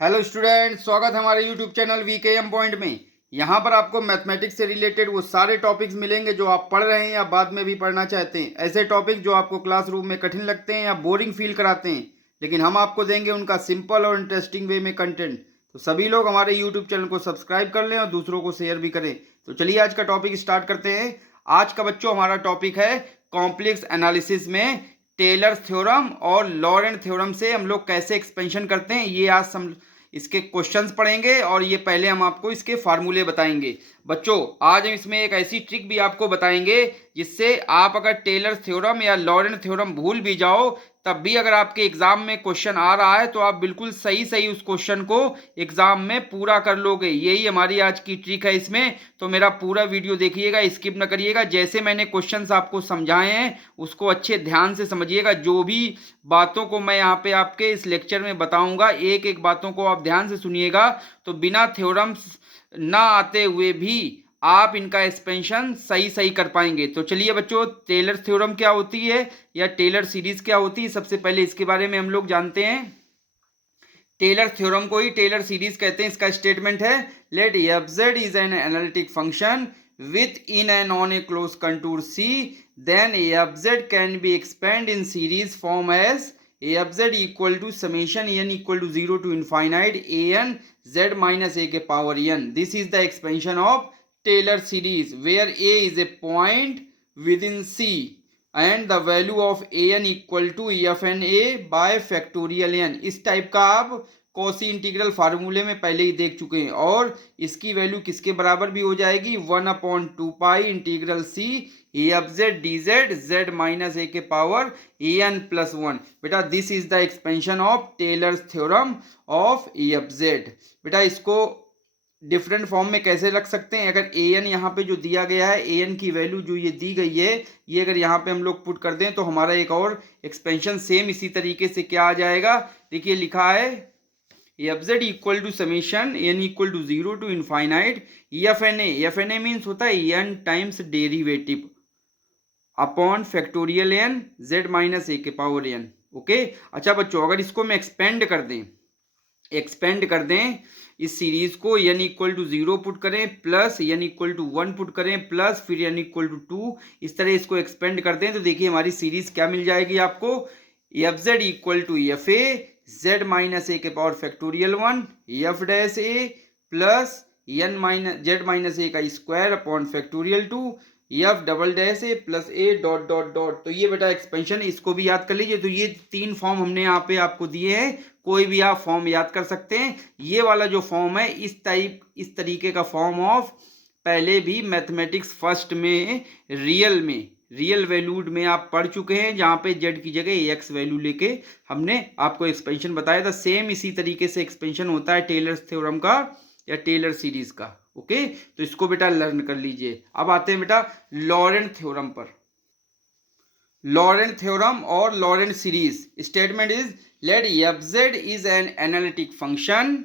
Hello student, स्वागत है हमारे यूट्यूब चैनल वीकेएम पॉइंट में। यहाँ पर आपको मैथमेटिक्स से रिलेटेड वो सारे टॉपिक्स मिलेंगे जो आप पढ़ रहे हैं या बाद में भी पढ़ना चाहते हैं। ऐसे टॉपिक जो आपको क्लासरूम में कठिन लगते हैं या बोरिंग फील कराते हैं, लेकिन हम आपको देंगे उनका सिंपल और इंटरेस्टिंग वे में कंटेंट। तो सभी लोग हमारे यूट्यूब चैनल को सब्सक्राइब कर लें और दूसरों को शेयर भी करें। तो चलिए आज का टॉपिक स्टार्ट करते हैं। आज का बच्चों हमारा टॉपिक है कॉम्प्लेक्स एनालिसिस में टेलर्स थ्योरम और लॉरेंट थ्योरम से हम लोग कैसे एक्सपेंशन करते हैं, ये आज इसके क्वेश्चंस पढ़ेंगे और ये पहले हम आपको इसके फार्मूले बताएंगे। बच्चों आज हम इसमें एक ऐसी ट्रिक भी आपको बताएंगे जिससे आप अगर टेलर्स थ्योरम या लॉरेंट थ्योरम भूल भी जाओ, तब भी अगर आपके एग्जाम में क्वेश्चन आ रहा है तो आप बिल्कुल सही सही उस क्वेश्चन को एग्जाम में पूरा कर लोगे। यही हमारी आज की ट्रिक है इसमें। तो मेरा पूरा वीडियो देखिएगा, स्किप न करिएगा। जैसे मैंने क्वेश्चंस आपको समझाए हैं उसको अच्छे ध्यान से समझिएगा। जो भी बातों को मैं यहाँ पे आपके इस लेक्चर में बताऊंगा, एक एक बातों को आप ध्यान से सुनिएगा, तो बिना थ्योरम्स ना आते हुए भी आप इनका एक्सपेंशन सही सही कर पाएंगे। तो चलिए बच्चों, टेलर थ्योरम क्या होती है या टेलर सीरीज क्या होती है, सबसे पहले इसके बारे में हम लोग जानते हैं। टेलर थ्योरम को ही टेलर सीरीज कहते हैं। इसका स्टेटमेंट है, let f z is an analytic function within and on a close contour C, then f z can be expand in series form as f z equal to summation N equal to 0 to infinite an z minus a के power n. This is the expansion of Taylor series where a is a point within C and the value of an equal to fn a by factorial n. इस type का आप quasi integral फार्मूले में पहले ही देख चुके हैं और इसकी वैल्यू किसके बराबर भी हो जाएगी, 1/2 integral C F Z D Z Z minus A के पावर एन प्लस 1। बेटा this is the expansion of Taylor's theorem of F Z. बेटा इसको डिफरेंट फॉर्म में कैसे रख सकते हैं, अगर ए एन यहाँ पे जो दिया गया है, ए एन की वैल्यू जो ये दी गई है, ये अगर यहाँ पे हम लोग पुट कर दें तो हमारा एक और एक्सपेंशन सेम इसी तरीके से क्या आ जाएगा। देखिए लिखा है F Z equal to summation N equal to 0 to infinite F N A means होता है N times derivative upon factorial N Z minus A के पावर एन। ओके अच्छा बच्चों, अगर इसको मैं एक्सपेंड कर दें इस सीरीज को, एन इक्वल टू 0 पुट करें plus N equal to 1 put करें प्लस फिर एन इक्वल टू 2, इस तरह इसको एक्सपेंड कर दें तो देखिए हमारी सीरीज क्या मिल जाएगी आपको, F Z equal to F A Z minus A के power factorial 1 F dash A plus N minus Z minus A का square upon factorial 2 F double dash A plus A dot dot dot. तो ये बेटा expansion, इसको भी याद कर लीजिए। तो ये 3 फॉर्म हमने यहाँ पे आपको दिए हैं, कोई भी आप फॉर्म याद कर सकते हैं। ये वाला जो फॉर्म है इस तरीके का फॉर्म ऑफ पहले भी मैथमेटिक्स फर्स्ट में रियल वैल्यूड में आप पढ़ चुके हैं, जहाँ पे जेड की जगह एक्स वैल्यू लेके हमने आपको एक्सपेंशन बताया था। सेम इसी तरीके से एक्सपेंशन होता है टेलर्स थ्योरम का या टेलर सीरीज का। ओके तो इसको बेटा लर्न कर लीजिए। अब आते हैं बेटा लॉरेंट थ्योरम पर। लॉरेंट थ्योरम और Laurent series statement is, let f z is an analytic function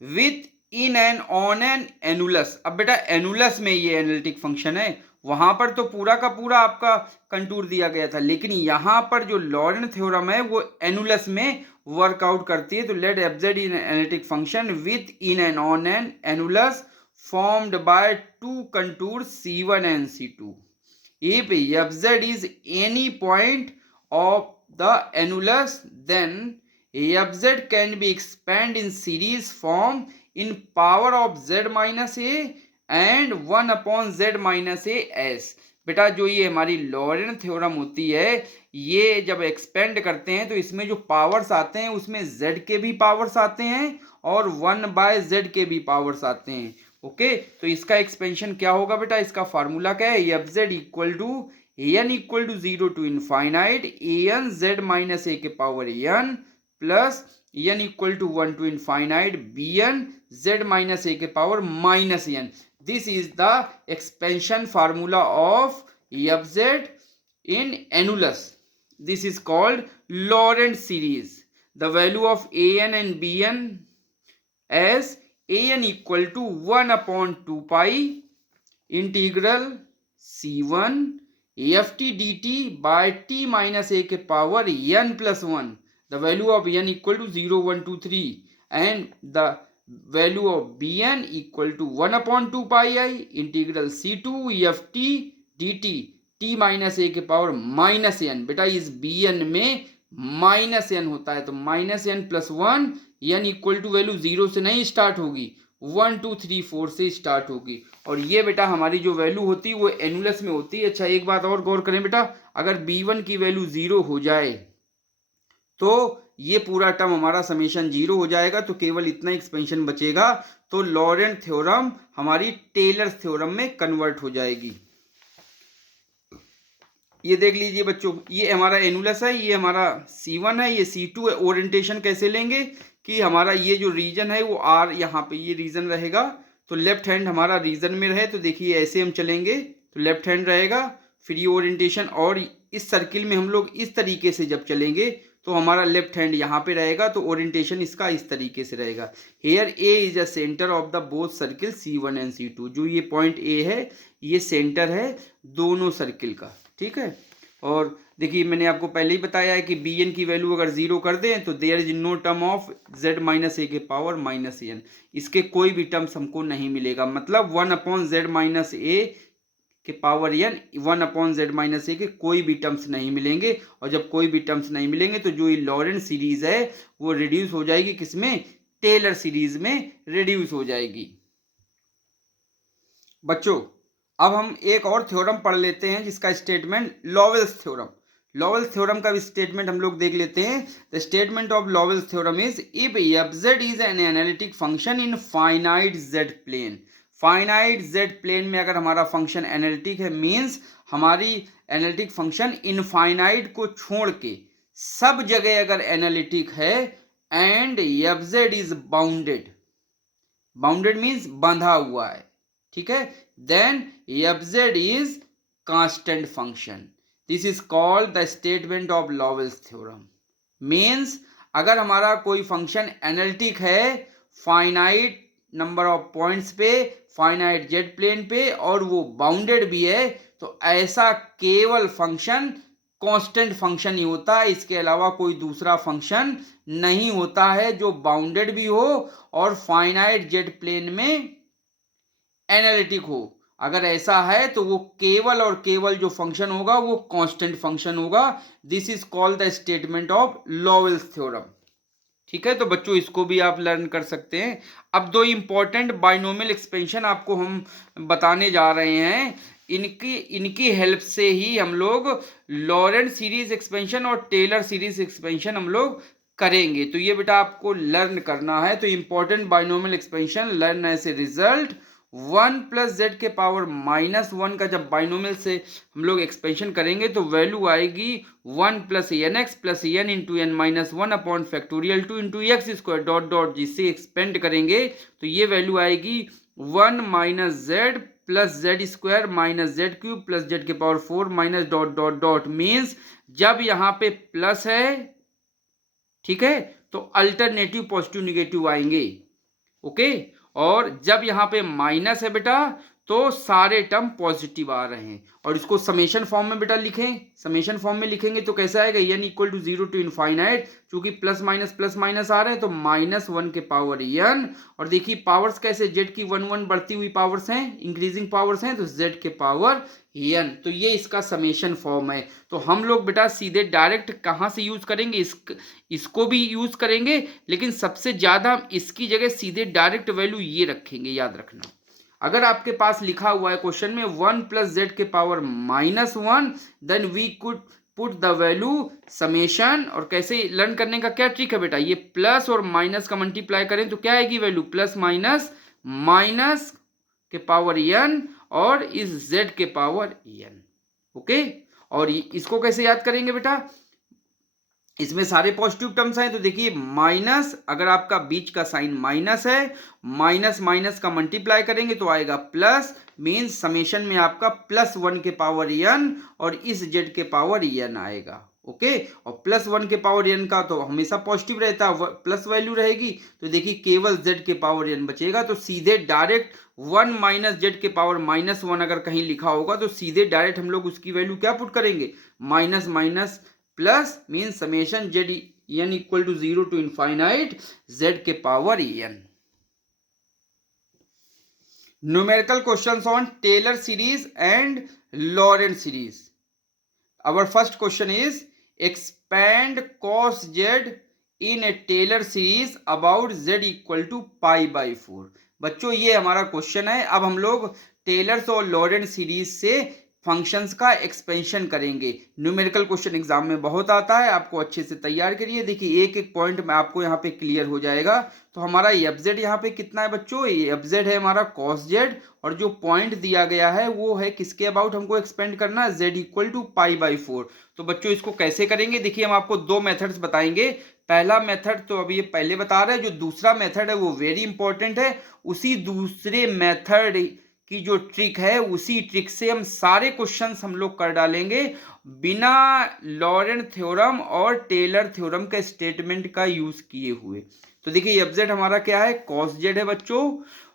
within and on an annulus. अब बेटा एनुलस में ये एनालिटिक फंक्शन है, वहां पर तो पूरा का पूरा आपका कंटूर दिया गया था, लेकिन यहां पर जो लॉरेंट थ्योरम है वो एनुलस में वर्कआउट करती है। तो let f z is an analytic function within and on an annulus formed by two contours C1 and C2. If fz is any point of the annulus, then fz can be expanded in series form in power of z minus a and 1 upon z minus a s. बेटा जो ये हमारी Laurent theorem होती है, ये जब expand करते हैं तो इसमें जो पावर्स आते हैं उसमें z के भी पावर्स आते हैं और 1/z के भी पावर्स आते हैं। ओके तो इसका एक्सपेंशन क्या होगा बेटा, इसका फार्मूला क्या है, F Z equal to N equal to 0 to infinite N Z minus A के power N plus N equal to 1 to infinite B N Z minus A के power minus N. This is the expansion formula of F Z in annulus. This is called Laurent series. The value of A N and B N as an equal to 1/2 pi integral c1 ft dt by t minus a के power n plus 1, the value of n equal to 0 1 2 3 and the value of bn equal to 1/2 pi I integral c2 ft dt t minus A के power minus N. बेटा इस bn में minus N होता है तो minus n plus one, n equal to value 0 से नहीं start होगी, 1 2 3 4 से स्टार्ट होगी। और ये बेटा हमारी जो वैल्यू होती है वो एनुलस में होती है। अच्छा एक बात और गौर करें बेटा, अगर b1 की वैल्यू 0 हो जाए तो ये पूरा टर्म हमारा समेशन 0 हो जाएगा, तो केवल इतना एक्सपेंशन बचेगा, तो लॉरेंट थ्योरम हमारी टेलर्स थ्योरम में कन्वर्ट हो जाएगी। ये देख लीजिए बच्चों, ये हमारा एनुलस है, ये हमारा C1 है, ये C2 है। ओरिएंटेशन कैसे लेंगे कि हमारा ये जो रीजन है वो R यहाँ पे ये रीजन रहेगा, तो लेफ्ट हैंड हमारा रीजन में रहे, तो देखिए ऐसे हम चलेंगे तो लेफ्ट हैंड रहेगा। फिर ये ओरिएंटेशन, और इस सर्किल में हम लोग इस तरीके से जब चलेंगे तो हमारा लेफ्ट हैंड यहाँ पे रहेगा, तो ओरिएंटेशन इसका इस तरीके से रहेगा। Here a is a centre of the both circle C1 and C2। जो ये पॉइंट ए है ये सेंटर है दोनों सर्किल का, ठीक है। और देखिए मैंने आपको पहले ही बताया है कि bn की वैल्यू अगर 0 कर दें तो there is no term of z minus A के पावर माइनस एन, इसके कोई भी टर्म्स हमको नहीं मिलेगा। मतलब 1/z माइनस ए के power N, 1/z minus A के कोई भी टर्म्स नहीं मिलेंगे। और जब कोई भी टर्म्स नहीं मिलेंगे तो जो ये लॉरेंट सीरीज है वो रिड्यूस हो जाएगी, किसमें? टेलर सीरीज में रिड्यूस हो जाएगी। बच्चों अब हम एक और थ्योरम पढ़ लेते हैं जिसका statement Liouville's theorem. Liouville's theorem का भी स्टेटमेंट हम लोग देख लेते हैं। The statement of Liouville's theorem is if fz is an analytic function in finite z plane. Finite z plane में अगर हमारा फंक्शन एनालिटिक है, मींस हमारी एनालिटिक फंक्शन इनफाइनाइट को छोड़ के सब जगह अगर एनालिटिक है, and fz is bounded, bounded means बंधा हुआ है, ठीक है, then fz is constant function. This is called the statement of Lowell's theorem. Means अगर हमारा कोई फंक्शन एनालिटिक है फाइनाइट नंबर ऑफ पॉइंट्स पे, फाइनाइट जेड प्लेन पे, और वो बाउंडेड भी है, तो ऐसा केवल फंक्शन कांस्टेंट फंक्शन ही होता है। इसके अलावा कोई दूसरा फंक्शन नहीं होता है जो बाउंडेड भी हो और फाइनाइट जेड प्लेन में एनालिटिक हो। अगर ऐसा है तो वो केवल और केवल जो फंक्शन होगा वो कांस्टेंट फंक्शन होगा। This is called the statement of Liouville's theorem, ठीक है। तो बच्चों इसको भी आप लर्न कर सकते हैं। अब दो इंपॉर्टेंट बाइनोमियल एक्सपेंशन आपको हम बताने जा रहे हैं। इनकी हेल्प से ही हम लोग लॉरेंट सीरीज एक्सपेंशन और टेलर सीरीज एक्सपेंशन हम लोग करेंगे। तो ये बेटा आपको लर्न करना है। तो important binomial expansion learn as a result 1 plus Z के पावर माइनस 1 का जब बाइनोमियल से हम लोग एक्सपेंशन करेंगे तो वैल्यू आएगी 1 plus N X plus N into N minus 1 upon factorial 2 into X square dot dot, जिससे एक्सपेंड करेंगे तो ये वैल्यू आएगी 1 minus Z plus Z square minus Z cube plus Z के power 4 minus dot dot dot. Means जब यहाँ पे plus है, ठीक है, तो अल्टरनेटिव पॉजिटिव निगेटिव आएंगे, ओके। और जब यहाँ पे माइनस है बेटा तो सारे टर्म पॉजिटिव आ रहे हैं। और इसको समेशन फॉर्म में बेटा लिखें। समेशन फॉर्म में लिखेंगे तो कैसे आएगा? n equal to 0 to infinite, चूंकि प्लस माइनस आ रहे हैं तो -1 के पावर n। और देखिए पावर्स कैसे, z की 1 1 बढ़ती हुई पावर्स हैं, इंक्रीजिंग पावर्स हैं, तो z के पावर n। तो ये इसका समेशन फॉर्म है। तो हम लोग बेटा सीधे डायरेक्ट कहाँ से यूज करेंगे? इसको भी यूज करेंगे, लेकिन सबसे ज्यादा इसकी जगह सीधे डायरेक्ट वैल्यू ये रखेंगे। याद रखना, अगर आपके पास लिखा हुआ है क्वेश्चन में 1 प्लस जेड के power -1, then we could put the value summation. और कैसे लर्न करने का क्या ट्रिक है बेटा? ये प्लस और माइनस का मल्टीप्लाई करें तो क्या आएगी वैल्यू? प्लस माइनस के पावर n और इस z के पावर n, ओके। और इसको कैसे याद करेंगे बेटा? इसमें सारे पॉजिटिव टर्म्स हैं, तो देखिए माइनस, अगर आपका बीच का साइन माइनस है, माइनस माइनस का मल्टीप्लाई करेंगे तो आएगा प्लस। मीन्स समेशन में आपका +1 के पावर n और इस z के पावर n आएगा, ओके। और +1 के पावर n का तो हमेशा पॉजिटिव रहता है, प्लस वैल्यू रहेगी, तो देखिए केवल z के पावर n बचेगा। तो सीधे डायरेक्ट 1 माइनस जेड के पावर -1 अगर कहीं लिखा होगा तो सीधे डायरेक्ट हम लोग उसकी वैल्यू क्या पुट करेंगे? Minus minus plus, means summation z n equal to 0 to infinite z के power n। Numerical questions on Taylor series and Laurent series. Our first question is expand cos z in a Taylor series about z equal to pi by 4। बच्चों ये हमारा question है। अब हम लोग tailors और Laurent series से functions का एक्सपेंशन करेंगे। न्यूमेरिकल क्वेश्चन एग्जाम में बहुत आता है, आपको अच्छे से तैयार करिए। देखिए एक एक पॉइंट में आपको यहाँ पे क्लियर हो जाएगा। तो हमारा एफ जेड यहाँ पे कितना है बच्चों, एफ जेड है हमारा कॉस जेड, और जो पॉइंट दिया गया है वो है किसके अबाउट हमको एक्सपेंड करना है, z equal to pi by 4। तो बच्चों इसको कैसे करेंगे, देखिए हम आपको दो मेथड्स बताएंगे। पहला मेथड तो अभी ये पहले बता रहे हैं, जो दूसरा मेथड है वो वेरी इंपॉर्टेंट है। उसी दूसरे मेथड की जो ट्रिक है, उसी ट्रिक से हम सारे क्वेश्चंस हम लोग कर डालेंगे बिना लॉरेंट थ्योरम और टेलर थ्योरम के स्टेटमेंट का यूज किए हुए। तो देखिए एफ जेड हमारा क्या है, कॉस जेड है बच्चों,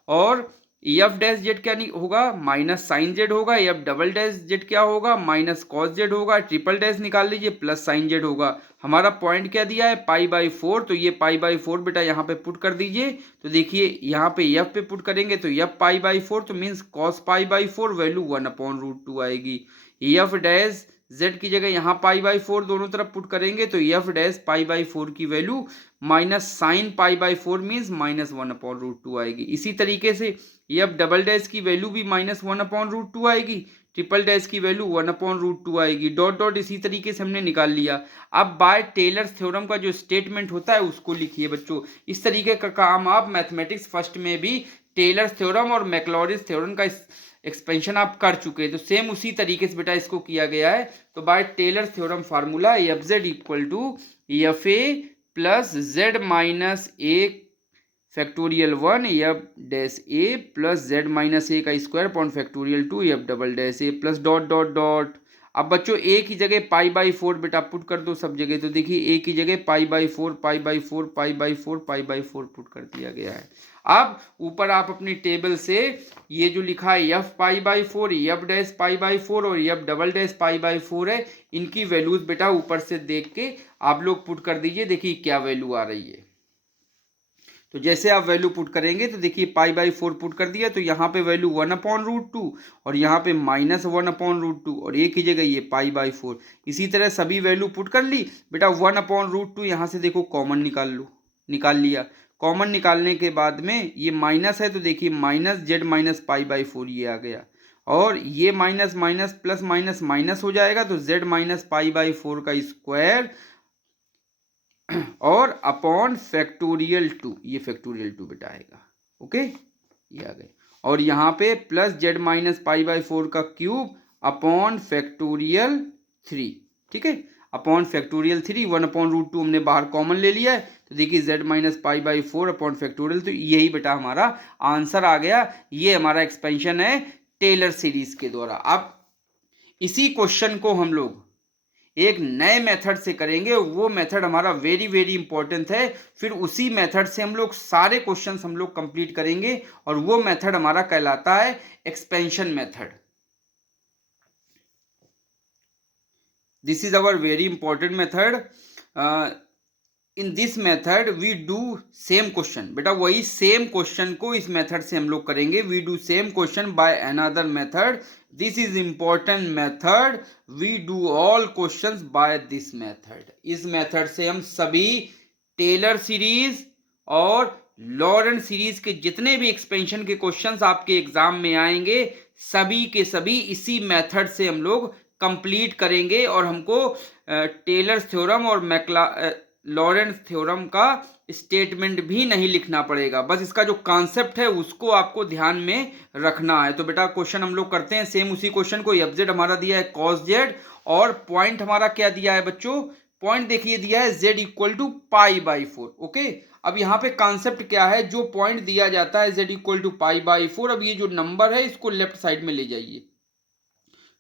और एफ डैश जेड क्या नहीं होगा, माइनस साइन जेड होगा। एफ डबल डैश जेड क्या होगा, माइनस कॉस जेड होगा। ट्रिपल डैश निकाल लीजिए, प्लस साइन जेड होगा। हमारा पॉइंट क्या दिया है, पाई बाई 4, तो ये पाई बाई 4 बेटा यहाँ पे पुट कर दीजिए। तो देखिए यहाँ पे एफ पे पुट करेंगे तो एफ पाई बाई 4, तो means cos pi by 4 value 1/√2 आएगी। एफ डैश जेड की जगह यहाँ पाई बाई 4 दोनों तरफ पुट करेंगे तो एफ डैश पाई बाई 4 की value minus sign pi by 4 means minus 1/√2 आएगी। इसी तरीके से एफ डबल डैश की वैल्यू भी माइनस 1/√2 आएगी। ट्रिपल डैश की वैल्यू 1/√2 आएगी। डॉट डॉट इसी तरीके से हमने निकाल लिया। अब बाय टेलर्स थ्योरम का जो स्टेटमेंट होता है उसको लिखिए बच्चों। इस तरीके का काम आप मैथमेटिक्स फर्स्ट में भी टेलर्स थ्योरम और मैक्लॉरिस थ्योरम का एक्सपेंशन आप कर चुके हैं, तो सेम उसी तरीके से बेटा इसको किया गया है। तो by Taylor's theorem formula F Z equal to F A plus Z minus A factorial 1 F dash A plus Z minus A का square upon factorial 2 F double dash A plus dot dot dot. अब बच्चों ए की जगह पाई by 4 बेटा put कर दो सब जगह। तो देखिए ए की जगह पाई by 4 pi by 4 pi by 4 pi by 4 put कर दिया गया है। अब ऊपर आप अपनी टेबल से ये जो लिखा है F pi by 4, F dash pi by 4 और F double dash pi by 4 है, इनकी वैल्यूज बेटा ऊपर से देख के आप लोग पुट कर दीजिए। देखिए क्या वैल्यू आ रही है। तो जैसे आप वैल्यू पुट करेंगे तो देखिए पाई बाई 4 पुट कर दिया, तो यहाँ पे वैल्यू 1/√2 और यहाँ पे माइनस 1/√2 और ए की जगह ये पाई बाई 4। इसी तरह सभी वैल्यू पुट कर ली बेटा। 1/√2 यहाँ से देखो कॉमन निकाल लिया। कॉमन निकालने के बाद में ये माइनस है, तो देखिए minus Z minus pi by 4 ये आ गया, और ये minus minus plus minus minus हो जाएगा, तो जेड माइनस पाई बाई 4 का स्क्वायर और अपॉन फैक्टोरियल 2, ये फैक्टोरियल 2 बेटा आएगा। ओके ये आ गए, और यहाँ पे plus Z minus pi by 4 का क्यूब अपॉन फैक्टोरियल 3, ठीक है, अपॉन फैक्टोरियल 3। 1/√2 हमने बाहर कॉमन ले लिया है, तो देखिए Z minus pi by 4 upon factorial, तो यही बेटा हमारा आंसर आ गया। ये हमारा एक्सपेंशन है टेलर सीरीज के द्वारा। अब इसी क्वेश्चन को हम लोग एक नए मेथड से करेंगे, वो मेथड हमारा वेरी वेरी इंपॉर्टेंट है। फिर उसी मेथड से हम लोग सारे क्वेश्चंस हम लोग कंप्लीट करेंगे, और वो मेथड हमारा कहलाता है expansion method. This is our very important method. In this method we do same question बेटा, वही सेम क्वेश्चन को इस मेथड से हम लोग करेंगे। We do same question by another method. This is important method, we do all questions by this method. इस method से हम सभी टेलर सीरीज और लॉरेंट सीरीज के जितने भी एक्सपेंशन के क्वेश्चंस आपके एग्जाम में आएंगे, सभी के सभी इसी मेथड से हम लोग कंप्लीट करेंगे, और हमको टेलर्स थ्योरम और लॉरेंट थ्योरम का स्टेटमेंट भी नहीं लिखना पड़ेगा। बस इसका जो कॉन्सेप्ट है उसको आपको ध्यान में रखना है। तो बेटा क्वेश्चन हम लोग करते हैं सेम उसी क्वेश्चन को। एफ जेड हमारा दिया है कॉस जेड, और पॉइंट हमारा क्या दिया है बच्चों, पॉइंट देखिए दिया है z equal to pi by 4। Okay, अब यहाँ पे कॉन्सेप्ट क्या है, जो पॉइंट दिया जाता है z equal to pi by 4, अब ये जो नंबर है इसको लेफ्ट साइड में ले जाइए।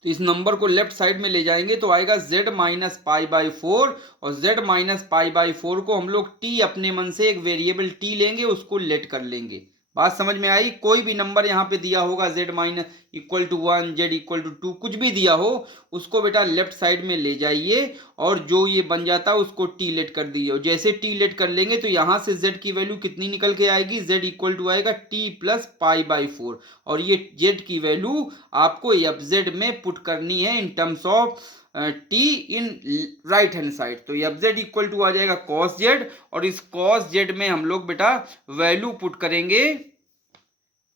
तो इस नंबर को लेफ्ट साइड में ले जाएंगे तो आएगा z माइनस पाई बाई 4, और z माइनस पाई बाई 4 को हम लोग t अपने मन से एक वेरिएबल t लेंगे, उसको लेट कर लेंगे। बात समझ में आई? कोई भी नंबर यहाँ पे दिया होगा z minus equal to 1, z equal to 2, कुछ भी दिया हो उसको बेटा लेफ्ट साइड में ले जाइए और जो ये बन जाता है उसको t लेट कर दीजिए। और जैसे t लेट कर लेंगे तो यहाँ से z की वैल्यू कितनी निकल के आएगी, z इक्वल टू आएगा t प्लस पाई बाई 4। और ये z की वैल्यू आपको fz में पुट करनी है इन terms of T in right hand side. तो एफ जेड इक्वल टू आ जाएगा कॉस जेड, और इस कॉस जेड में हम लोग बेटा वैल्यू पुट करेंगे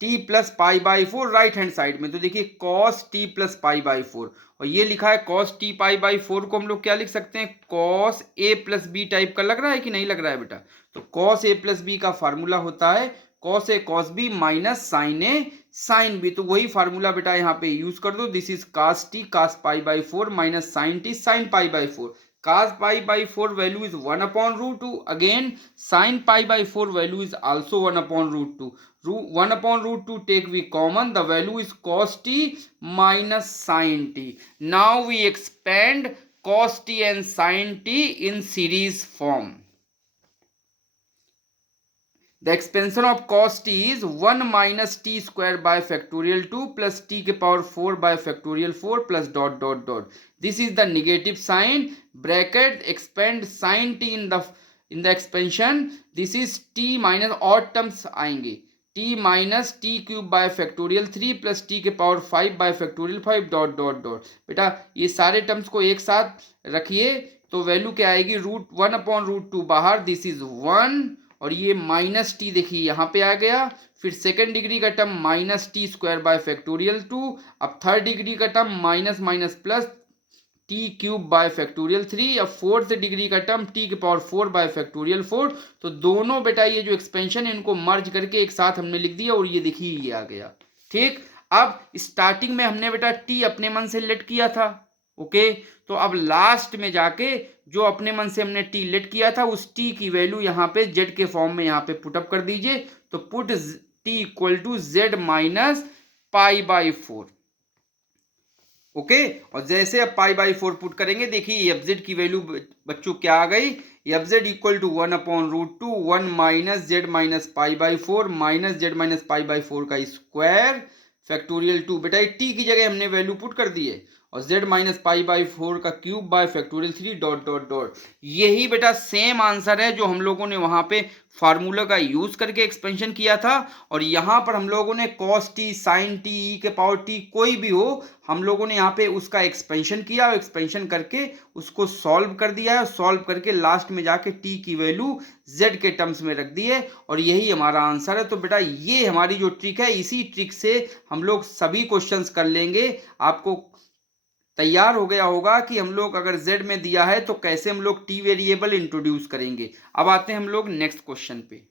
T plus pi by 4 right hand side में। तो देखिए cos T plus pi by 4, और ये लिखा है कॉस टी पाई बाई 4 को हम लोग क्या लिख सकते हैं, cos a plus B type का लग रहा है कि नहीं लग रहा है बेटा? तो कॉस ए प्लस बी का फार्मूला होता है cos a cos b minus sine a sine b. तो वही फार्मूला बेटा यहाँ पे यूज कर दो। This is cos t cos pi by 4 minus sine t sine pi by 4। cos pi by 4 value is 1 upon root 2. Again sin pi by 4 value is also 1 upon root 2. 1 upon root 2 take we common, the value is cos t minus sin t. Now we expand cos t and sin t in series form. The expansion of cos t is 1 minus t square by factorial 2 plus t के power 4 by factorial 4 plus dot dot dot. This is the negative sign, bracket expand sin t in the expansion. This is t minus odd terms आएंगे t minus t cube by factorial 3 plus t के power 5 by factorial 5 dot dot dot. बेटा ये सारे terms को एक साथ रखिए तो वैल्यू क्या आएगी, रूट 1 अपॉन रूट 2 बाहर, दिस इज 1, और ये माइनस टी देखिए यहाँ पे आ गया। फिर सेकेंड डिग्री का term minus t square by factorial 2। अब थर्ड डिग्री का term minus minus plus T cube by factorial 3। अब फोर्थ डिग्री का टर्म टी के पावर 4 बाय फैक्टोरियल 4। तो दोनों बेटा ये जो एक्सपेंशन है इनको मर्ज करके एक साथ हमने लिख दिया और ये देखिए ये आ गया। ठीक, अब स्टार्टिंग में हमने बेटा टी अपने मन से लेट किया था, ओके। तो अब लास्ट में जाके जो अपने मन से हमने टी लेट किया था उस टी की वैल्यू यहाँ पे जेड के फॉर्म में यहाँ पे पुटअप कर दीजिए। तो put t equal to z minus pi by 4, okay. और जैसे अब पाई बाई 4 पुट करेंगे देखिए एफ जेड की वैल्यू बच्चों क्या आ गई, f Z equal to 1 upon root 2 1 minus Z minus pi by 4 minus Z minus pi by 4 का स्क्वायर फैक्टोरियल 2। बेटा टी की जगह हमने वैल्यू पुट कर दी है, और z माइनस पाई बाई 4 का cube by factorial 3 dot dot dot. यही बेटा सेम आंसर है जो हम लोगों ने वहां पे फार्मूला का यूज करके एक्सपेंशन किया था। और यहाँ पर हम लोगों ने cos t sine t e के पावर टी कोई भी हो हम लोगों ने यहाँ पे उसका एक्सपेंशन किया और एक्सपेंशन करके उसको सॉल्व कर दिया है। सॉल्व करके लास्ट में जाके टी की वैल्यू z के टर्म्स में रख दी है और यही हमारा आंसर है। तो बेटा ये हमारी जो ट्रिक है इसी ट्रिक से हम लोग सभी क्वेश्चंस कर लेंगे। आपको तैयार हो गया होगा कि हम लोग अगर z में दिया है तो कैसे हम लोग t वेरिएबल इंट्रोड्यूस करेंगे। अब आते हैं हम लोग नेक्स्ट क्वेश्चन पे।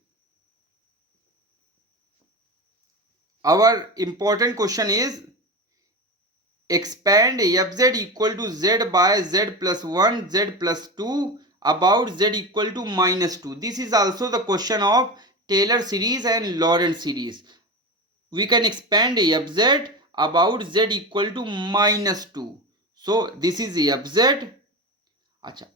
Our important question is expand f Z equal to z by Z plus 1 z plus 2 about z equal to minus 2। This is also the question of Taylor series and Laurent series. We can expand f z about z equal to minus 2। So this is fz। अच्छा,